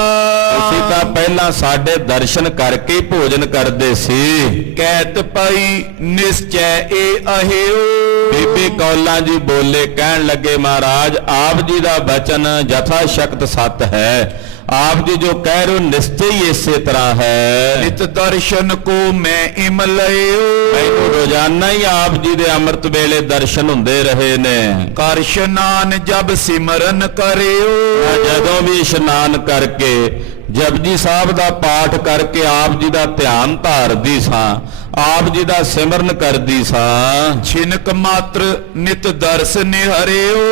ਤੁਸੀਂ ਤਾਂ ਪਹਿਲਾਂ ਸਾਡੇ ਦਰਸ਼ਨ ਕਰਕੇ ਹੀ ਭੋਜਨ ਕਰਦੇ ਸੀ। ਕਹਿਤ ਪਈ ਨਿਸ਼ਚੈ ਏ ਅਹਿਓ। ਬੀਬੀ ਕੌਲਾਂ ਜੀ ਬੋਲੇ, ਕਹਿਣ ਲੱਗੇ ਮਹਾਰਾਜ ਆਪ ਜੀ ਦਾ ਬਚਨ ਯਥਾ ਸ਼ਕਤ ਸਤ ਹੈ। ਆਪ ਜੀ ਜੋ ਕਹਿ ਰਹੇ ਹੋ ਨਿਸ਼ਚੈ ਹੀ ਇਸੇ ਤਰ੍ਹਾਂ ਹੈ। ਨਿਤ ਦਰਸ਼ਨ ਕੋ ਮੈਂ ਇਮ ਲਇਓ। ਮੈਨੂੰ ਰੋਜ਼ਾਨਾ ਹੀ ਆਪ ਜੀ ਦੇ ਅੰਮ੍ਰਿਤ ਵੇਲੇ ਦਰਸ਼ਨ ਹੁੰਦੇ ਰਹੇ ਨੇ। ਕਰ ਇਸ਼ਨਾਨ ਜਬ ਸਿਮਰਨ ਕਰਿਓ। ਮੈਂ ਜਦੋਂ ਵੀ ਇਸ਼ਨਾਨ ਕਰਕੇ ਜਪਜੀ ਸਾਹਿਬ ਦਾ ਪਾਠ ਕਰਕੇ ਆਪ ਜੀ ਦਾ ਧਿਆਨ ਧਾਰਦੀ ਸਾਂ, ਆਪ ਜੀ ਦਾ ਸਿਮਰਨ ਕਰਦੀ ਸਾਂ। ਛਿਨਕ ਮਾਤਰ ਨਿਤ ਦਰਸ ਨਿਹਰਿਓ।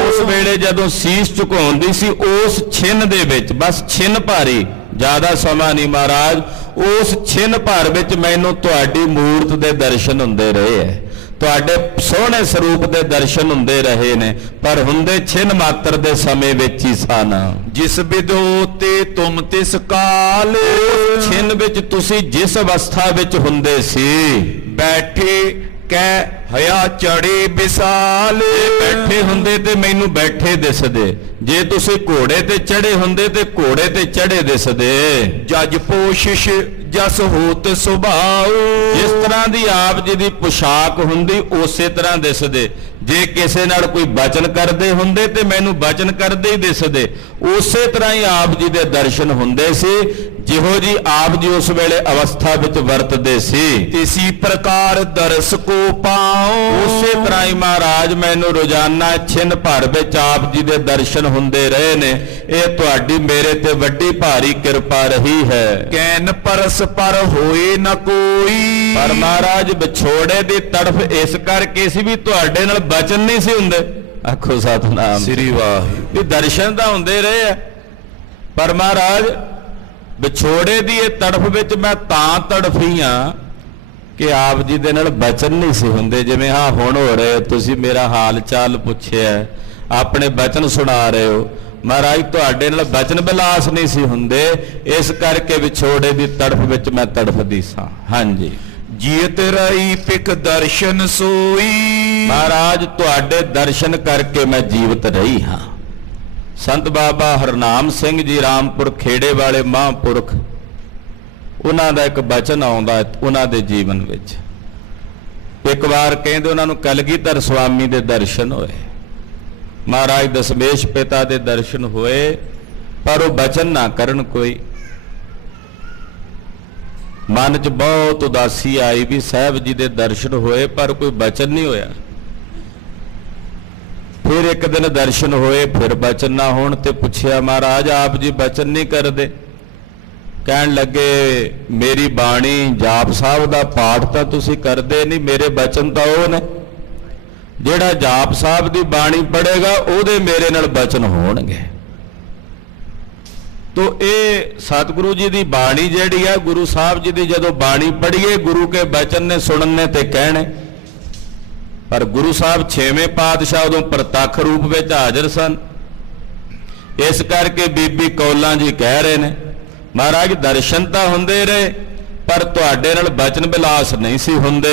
ਉਸ ਵੇਲੇ ਜਦੋਂ ਸੀਸ ਝੁਕਾਉਂਦੀ ਸੀ, ਉਸ ਛਿਨ ਦੇ ਵਿੱਚ, ਬਸ ਛਿਨ ਭਾਰੀ, ਜ਼ਿਆਦਾ ਸਮਾਂ ਨਹੀਂ ਮਹਾਰਾਜ, ਉਸ ਛਿਨ ਭਰ ਵਿੱਚ ਮੈਨੂੰ ਤੁਹਾਡੀ ਮੂਰਤ ਦੇ ਦਰਸ਼ਨ ਹੁੰਦੇ ਰਹੇ ਹੈ। ਤੁਹਾਡੇ ਸੋਹਣੇ ਸਰੂਪ ਦੇ ਦਰਸ਼ਨ ਹੁੰਦੇ ਰਹੇ ਨੇ, ਪਰ ਹੁੰਦੇ ਛਿਨ ਮਾਤਰ ਦੇ ਸਮੇਂ ਵਿੱਚ ਹੀ ਸਨ। ਜਿਸ ਵਿਦੋ ਤੇ ਤੁਮ ਤਿਸ ਕਾਲ। ਛਿਨ ਵਿੱਚ ਤੁਸੀਂ ਜਿਸ ਅਵਸਥਾ ਵਿੱਚ ਹੁੰਦੇ ਸੀ, ਬੈਠੇ ਕਹਿ ਹਿਆ ਚੜੇ ਵਿਸਾਲ। ਬੈਠੇ ਹੁੰਦੇ ਤੇ ਮੈਨੂੰ ਬੈਠੇ ਦਿਸਦੇ, ਜੇ ਤੁਸੀਂ ਘੋੜੇ ਤੇ ਚੜੇ ਹੁੰਦੇ ਤੇ ਘੋੜੇ ਤੇ ਚੜੇ ਦਿਸਦੇ। ਜਜ ਪੋਸ਼ਿਸ਼ ਜਸ ਹੋਤ ਸੁਭਾਉ। ਜਿਸ ਤਰ੍ਹਾਂ ਦੀ ਆਪ ਜੀ ਦੀ ਪੁਸ਼ਾਕ ਹੁੰਦੀ ਉਸੇ ਤਰ੍ਹਾਂ ਦਿਸਦੇ। ਜੇ ਕਿਸੇ ਨਾਲ ਕੋਈ ਬਚਨ ਕਰਦੇ ਹੁੰਦੇ ਤੇ ਮੈਨੂੰ ਬਚਨ ਕਰਦੇ ਹੀ ਦਿਸਦੇ। ਉਸੇ ਤਰ੍ਹਾਂ ਹੀ ਆਪ ਜੀ ਦੇ ਦਰਸ਼ਨ ਹੁੰਦੇ ਸੀ, ਜਿਹੋ ਜੀ ਆਪ ਜੀ ਉਸ ਵੇਲੇ ਅਵਸਥਾ ਵਿੱਚ ਵਰਤਦੇ ਸੀ। ਇਸੀ ਪ੍ਰਕਾਰ ਦਰਸ ਕੋ ਪਾਉ। ਉਸੇ ਤਰ੍ਹਾਂ ਹੀ ਮਹਾਰਾਜ ਮੈਨੂੰ ਰੋਜ਼ਾਨਾ ਛਿਨ ਭਰ ਵਿੱਚ ਆਪ ਜੀ ਦੇ ਦਰਸ਼ਨ ਹੁੰਦੇ ਰਹੇ ਨੇ। ਇਹ ਤੁਹਾਡੀ ਮੇਰੇ ਤੇ ਵੱਡੀ ਭਾਰੀ ਕਿਰਪਾ ਰਹੀ ਹੈ। ਕੈਨ ਪਰਸ ਪਰ ਹੋਏ ਨ ਕੋਈ। ਪਰ ਮਹਾਰਾਜ ਵਿਛੋੜੇ ਦੀ ਤੜਫ ਇਸ ਕਰਕੇ ਸੀ ਵੀ ਤੁਹਾਡੇ ਨਾਲ ਬਚਨ ਨਹੀਂ ਸੀ ਹੁੰਦੇ। ਆਖੋ ਸਤਨਾਮ। ਸ੍ਰੀ ਵਾਹਿਗੁਰੂ। ਵੀ ਦਰਸ਼ਨ ਤਾਂ ਹੁੰਦੇ ਰਹੇ ਆ, ਪਰ ਮਹਾਰਾਜ ਵਿਛੋੜੇ ਦੀ ਇਹ ਤੜਫ ਵਿੱਚ ਮੈਂ ਤਾਂ ਤੜਫੀ ਆ ਕਿ ਆਪ ਜੀ ਦੇ ਨਾਲ ਬਚਨ ਨਹੀਂ ਸੀ ਹੁੰਦੇ। ਜਿਵੇਂ ਹਾਂ ਹੁਣ ਹੋ ਰਹੇ, ਤੁਸੀਂ ਮੇਰਾ ਹਾਲ ਚਾਲ ਪੁੱਛਿਆ, ਆਪਣੇ ਬਚਨ ਸੁਣਾ ਰਹੇ ਹੋ, ਮਹਾਰਾਜ ਤੁਹਾਡੇ ਨਾਲ ਬਚਨ ਬਿਲਾਸ ਨਹੀਂ ਸੀ ਹੁੰਦੇ, ਇਸ ਕਰਕੇ ਵਿਛੋੜੇ ਦੀ ਤੜਫ ਵਿੱਚ ਮੈਂ ਤੜਫਦੀ ਸਾਂ। ਹਾਂਜੀ। ਜੀਤ ਰਹੀ ਪਿਕ ਦਰਸ਼ਨ ਸੋਈ। ਮਹਾਰਾਜ ਤੁਹਾਡੇ ਦਰਸ਼ਨ ਕਰਕੇ ਮੈਂ ਜੀਵਤ ਰਹੀ ਹਾਂ। ਸੰਤ ਬਾਬਾ ਹਰਨਾਮ ਸਿੰਘ ਜੀ ਰਾਮਪੁਰ ਖੇੜੇ ਵਾਲੇ ਮਹਾਂਪੁਰਖ, ਉਹਨਾਂ ਦਾ ਇੱਕ ਬਚਨ ਆਉਂਦਾ ਉਹਨਾਂ ਦੇ ਜੀਵਨ ਵਿੱਚ। ਇੱਕ ਵਾਰ ਕਹਿੰਦੇ ਉਹਨਾਂ ਨੂੰ ਕਲਗੀਧਰ ਸਵਾਮੀ ਦੇ ਦਰਸ਼ਨ ਹੋਏ, ਮਹਾਰਾਜ ਦਸ਼ਮੇਸ਼ ਪਿਤਾ ਦੇ ਦਰਸ਼ਨ ਹੋਏ, ਪਰ ਉਹ ਬਚਨ ਨਾ ਕਰਨ ਕੋਈ। ਮਨ 'ਚ ਬਹੁਤ ਉਦਾਸੀ ਆਈ ਵੀ ਸਾਹਿਬ ਜੀ ਦੇ ਦਰਸ਼ਨ ਹੋਏ ਪਰ ਕੋਈ ਬਚਨ ਨਹੀਂ ਹੋਇਆ। ਫਿਰ ਇੱਕ ਦਿਨ ਦਰਸ਼ਨ ਹੋਏ, ਫਿਰ ਬਚਨ ਨਾ ਹੋਣ ਤੇ ਪੁੱਛਿਆ, ਮਹਾਰਾਜ ਆਪ ਜੀ ਬਚਨ ਨਹੀਂ ਕਰਦੇ? ਕਹਿਣ ਲੱਗੇ, ਮੇਰੀ ਬਾਣੀ ਜਾਪ ਸਾਹਿਬ ਦਾ ਪਾਠ ਤਾਂ ਤੁਸੀਂ ਕਰਦੇ ਨਹੀਂ, ਮੇਰੇ ਬਚਨ ਤਾਂ ਉਹ ਨੇ। ਜਿਹੜਾ ਜਾਪ ਸਾਹਿਬ ਦੀ ਬਾਣੀ ਪੜ੍ਹੇਗਾ ਉਹਦੇ ਮੇਰੇ ਨਾਲ ਬਚਨ ਹੋਣਗੇ। ਤੋ ਇਹ ਸਤਿਗੁਰੂ ਜੀ ਦੀ ਬਾਣੀ ਜਿਹੜੀ ਹੈ, ਗੁਰੂ ਸਾਹਿਬ ਜੀ ਦੀ ਜਦੋਂ ਬਾਣੀ ਪੜ੍ਹੀਏ, ਗੁਰੂ ਕੇ ਬਚਨ ਨੇ ਸੁਣਨੇ ਤੇ ਕਹਿਣੇ। ਪਰ ਗੁਰੂ ਸਾਹਿਬ ਛੇਵੇਂ ਪਾਤਸ਼ਾਹ ਉਦੋਂ ਪ੍ਰਤੱਖ ਰੂਪ ਵਿੱਚ ਹਾਜ਼ਰ ਸਨ। ਇਸ ਕਰਕੇ ਬੀਬੀ ਕੌਲਾਂ ਜੀ ਕਹਿ ਰਹੇ ਨੇ, ਮਹਾਰਾਜ ਦਰਸ਼ਨ ਤਾਂ ਹੁੰਦੇ ਰਹੇ ਪਰ ਤੁਹਾਡੇ ਨਾਲ ਬਚਨ ਬਿਲਾਸ ਨਹੀਂ ਸੀ ਹੁੰਦੇ।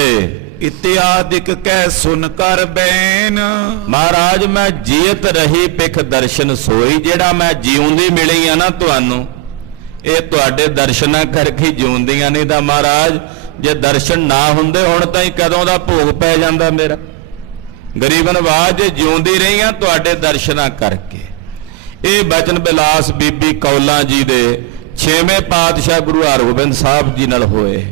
ਇਤਿਆਦਿਕ ਕਹਿ ਸੁਨ ਕਰ ਬੈਨ। ਮਹਾਰਾਜ ਮੈਂ ਜੀਤ ਰਹੀ ਪਿਖ ਦਰਸ਼ਨ ਸੋਈ। ਜਿਹੜਾ ਮੈਂ ਜਿਉਂਦੀ ਮਿਲੀ ਆ ਨਾ ਤੁਹਾਨੂੰ, ਇਹ ਤੁਹਾਡੇ ਦਰਸ਼ਨਾਂ ਕਰਕੇ ਜਿਉਂਦੀਆਂ, ਨਹੀਂ ਤਾਂ ਮਹਾਰਾਜ ਜੇ ਦਰਸ਼ਨ ਨਾ ਹੁੰਦੇ ਹੁਣ ਤਾਂ ਹੀ ਕਦੋਂ ਦਾ ਭੋਗ ਪੈ ਜਾਂਦਾ ਮੇਰਾ। ਗਰੀਬ ਨਵਾਜ਼ ਜੇ ਜਿਉਂਦੀ ਰਹੀ ਆ ਤੁਹਾਡੇ ਦਰਸ਼ਨਾਂ ਕਰਕੇ। ਇਹ ਬਚਨ ਬਿਲਾਸ ਬੀਬੀ ਕੌਲਾਂ ਜੀ ਦੇ ਛੇਵੇਂ ਪਾਤਸ਼ਾਹ ਗੁਰੂ ਹਰਗੋਬਿੰਦ ਸਾਹਿਬ ਜੀ ਨਾਲ ਹੋਏ।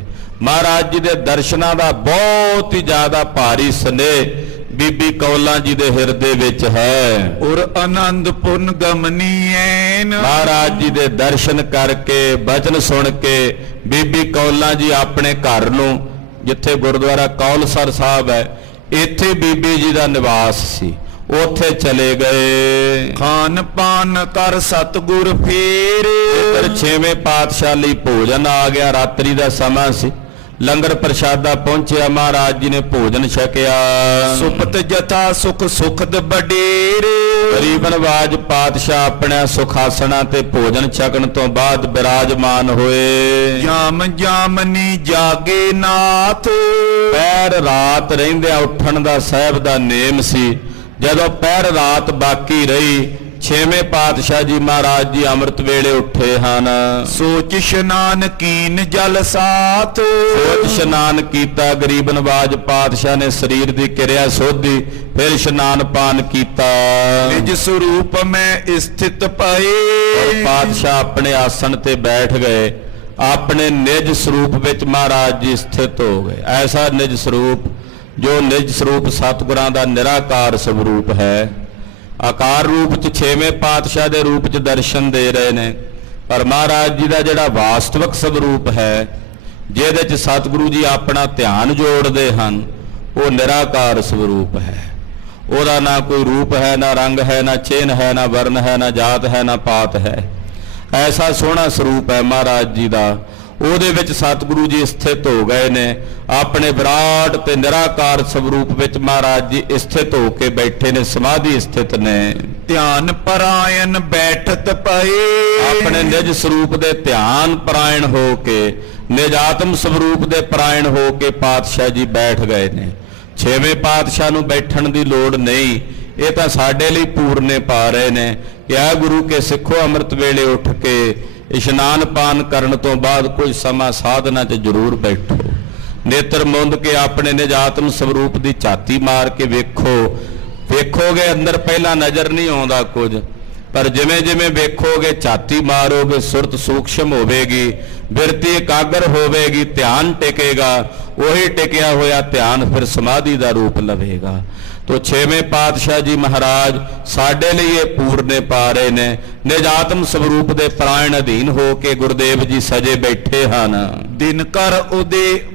ਮਹਾਰਾਜ ਜੀ ਦੇ ਦਰਸ਼ਨਾਂ ਦਾ ਬਹੁਤ ਹੀ ਜ਼ਿਆਦਾ ਭਾਰੀ ਸਨੇਹ ਬੀਬੀ ਕੌਲਾਂ ਜੀ ਦੇ ਹਿਰਦੇ ਵਿੱਚ ਹੈ। ਔਰ ਆਨੰਦ ਪੁਨ ਗਮਨੀ ਐਨ। ਮਹਾਰਾਜ ਜੀ ਦੇ ਦਰਸ਼ਨ ਕਰਕੇ, ਬਚਨ ਸੁਣ ਕੇ ਬੀਬੀ ਕੌਲਾਂ ਜੀ ਆਪਣੇ ਘਰ ਨੂੰ, ਜਿੱਥੇ ਗੁਰਦੁਆਰਾ ਕੌਲਸਰ ਸਾਹਿਬ ਹੈ, ਇੱਥੇ ਬੀਬੀ ਜੀ ਦਾ ਨਿਵਾਸ ਸੀ, ਉੱਥੇ ਚਲੇ ਗਏ। ਖਾਨ ਪਾਨ ਕਰ ਸਤਿਗੁਰ ਫੇਰ। ਫਿਰ ਛੇਵੇਂ ਪਾਤਸ਼ਾਹ ਲਈ ਭੋਜਨ ਆ ਗਿਆ, ਰਾਤਰੀ ਦਾ ਸਮਾਂ ਸੀ, ਲੰਗਰ ਪ੍ਰਸ਼ਾਦਾ ਪਹੁੰਚਿਆ, ਮਹਾਰਾਜ ਜੀ ਨੇ ਭੋਜਨ ਛਕਿਆ। ਸੁਪਤ ਜਥਾ ਸੁਖ ਸੁਖਦ ਬਡੇਰ। ਗਰੀਬ ਨਵਾਜ਼ ਪਾਤਸ਼ਾਹ ਆਪਣੇ ਸੁਖਾਸਣਾ ਤੇ ਭੋਜਨ ਛਕਣ ਤੋਂ ਬਾਅਦ ਬਿਰਾਜਮਾਨ ਹੋਏ। ਜਾਮ ਜਾਮਨੀ ਜਾਗੇ ਨਾਥ। ਪੈਰ ਰਾਤ ਰਹਿੰਦਿਆਂ ਉੱਠਣ ਦਾ ਸਾਹਿਬ ਦਾ ਨੇਮ ਸੀ। ਜਦੋਂ ਪੈਰ ਰਾਤ ਬਾਕੀ ਰਹੀ, ਛੇਵੇਂ ਪਾਤਸ਼ਾਹ ਜੀ ਮਹਾਰਾਜ ਜੀ ਅੰਮ੍ਰਿਤ ਵੇਲੇ ਉੱਠੇ ਹਨ। ਸੋਚ ਇਸ਼ਨਾਨ ਕੀਨ ਜਲ ਸਾਥ। ਸੋਚ ਇਸ਼ਨਾਨ ਕੀਤਾ, ਗਰੀਬ ਨਵਾਜ਼ ਪਾਤਸ਼ਾਹ ਨੇ ਸਰੀਰ ਦੀ ਕਿਰਿਆ ਸੋਧੀ, ਫਿਰ ਇਸ਼ਨਾਨ ਪਾਨ ਕੀਤਾ। ਨਿਜ ਸਰੂਪ ਮੈਂ ਸਥਿਤ ਪਏ। ਪਾਤਸ਼ਾਹ ਆਪਣੇ ਆਸਣ ਤੇ ਬੈਠ ਗਏ, ਆਪਣੇ ਨਿਜ ਸਰੂਪ ਵਿੱਚ ਮਹਾਰਾਜ ਜੀ ਸਥਿਤ ਹੋ ਗਏ। ਐਸਾ ਨਿਜ ਸਰੂਪ ਜੋ ਨਿਜ ਸਰੂਪ ਸਤਿਗੁਰਾਂ ਦਾ ਨਿਰਾਕਾਰ ਸਵਰੂਪ ਹੈ। ਆਕਾਰ ਰੂਪ ਚ ਛੇਵੇਂ ਪਾਤਸ਼ਾਹ ਦੇ ਰੂਪ ਚ ਦਰਸ਼ਨ ਦੇ ਰਹੇ ਨੇ, ਪਰ ਮਹਾਰਾਜ ਜੀ ਦਾ ਜਿਹੜਾ ਵਾਸਤਵਿਕ ਸਵਰੂਪ ਹੈ, ਜਿਹਦੇ ਚ ਸਤਿਗੁਰੂ ਜੀ ਆਪਣਾ ਧਿਆਨ ਜੋੜਦੇ ਹਨ, ਉਹ ਨਿਰਾਕਾਰ ਸਵਰੂਪ ਹੈ। ਉਹਦਾ ਨਾ ਕੋਈ ਰੂਪ ਹੈ, ਨਾ ਰੰਗ ਹੈ, ਨਾ ਚਿੰਨ ਹੈ, ਨਾ ਵਰਨ ਹੈ, ਨਾ ਜਾਤ ਹੈ, ਨਾ ਪਾਤ ਹੈ। ਐਸਾ ਸੋਹਣਾ ਸਰੂਪ ਹੈ ਮਹਾਰਾਜ ਜੀ ਦਾ। ਉਹਦੇ ਵਿੱਚ ਸਤਿਗੁਰੂ ਜੀ ਸਥਿਤ ਹੋ ਗਏ ਨੇ। ਆਪਣੇ ਵਿਰਾਟ ਤੇ ਨਿਰਾਕਾਰ ਸਵਰੂਪ ਵਿੱਚ ਮਹਾਰਾਜ ਜੀ ਸਥਿਤ ਹੋ ਕੇ ਬੈਠੇ ਨੇ, ਸਮਾਧੀ ਸਥਿਤ ਨੇ। ਧਿਆਨ ਪਰਾਇਣ ਬੈਠਤ ਪਏ। ਆਪਣੇ ਨਿਜ ਸਰੂਪ ਦੇ ਧਿਆਨ ਪਰਾਇਣ ਹੋ ਕੇ, ਨਿਜ ਆਤਮ ਸਵਰੂਪ ਦੇ ਪਰਾਇਣ ਹੋ ਕੇ ਪਾਤਸ਼ਾਹ ਜੀ ਬੈਠ ਗਏ ਨੇ। ਛੇਵੇਂ ਪਾਤਸ਼ਾਹ ਨੂੰ ਬੈਠਣ ਦੀ ਲੋੜ ਨਹੀਂ, ਇਹ ਤਾਂ ਸਾਡੇ ਲਈ ਪੂਰਨੇ ਪਾ ਰਹੇ ਨੇ ਕਿ ਆ ਗੁਰੂ ਕੇ ਸਿੱਖੋ, ਅੰਮ੍ਰਿਤ ਵੇਲੇ ਉੱਠ ਕੇ ਇਸ਼ਨਾਨ ਪਾਨ ਕਰਨ ਤੋਂ ਬਾਅਦ ਕੋਈ ਸਮਾਂ ਸਾਧਨਾ 'ਚ ਜ਼ਰੂਰ ਬੈਠੋ। ਨੇਤਰ ਮੁੰਦ ਕੇ ਆਪਣੇ ਨਿਜ ਆਤਮ ਸਵਰੂਪ ਦੀ ਝਾਤੀ ਮਾਰ ਕੇ ਵੇਖੋਗੇ ਅੰਦਰ ਪਹਿਲਾਂ ਨਜ਼ਰ ਨਹੀਂ ਆਉਂਦਾ ਕੁਝ, ਪਰ ਜਿਵੇਂ ਜਿਵੇਂ ਵੇਖੋਗੇ, ਝਾਤੀ ਮਾਰੋਗੇ, ਸੁਰਤ ਸੂਖਸ਼ਮ ਹੋਵੇਗੀ, ਬਿਰਤੀ ਇਕਾਗਰ ਹੋਵੇਗੀ, ਧਿਆਨ ਟਿਕੇਗਾ। ਉਹੀ ਟਿਕਿਆ ਹੋਇਆ ਧਿਆਨ ਫਿਰ ਸਮਾਧੀ ਦਾ ਰੂਪ ਲਵੇਗਾ। ਤੋ ਛੇਵੇਂ ਪਾਤਸ਼ਾਹ ਜੀ ਮਹਾਰਾਜ ਸਾਡੇ ਲਈ ਇਹ ਪੂਰਨੇ ਪਾ ਰਹੇ ਨੇ। ਨਿਜ ਆਤਮ ਸਵਰੂਪ ਦੇ ਪ੍ਰਾਇਣ ਅਧੀਨ ਹੋ ਕੇ ਗੁਰਦੇਵ ਜੀ ਸਜੇ ਬੈਠੇ ਹਨ। ਦਿਨ ਕਰ ਉਦੇ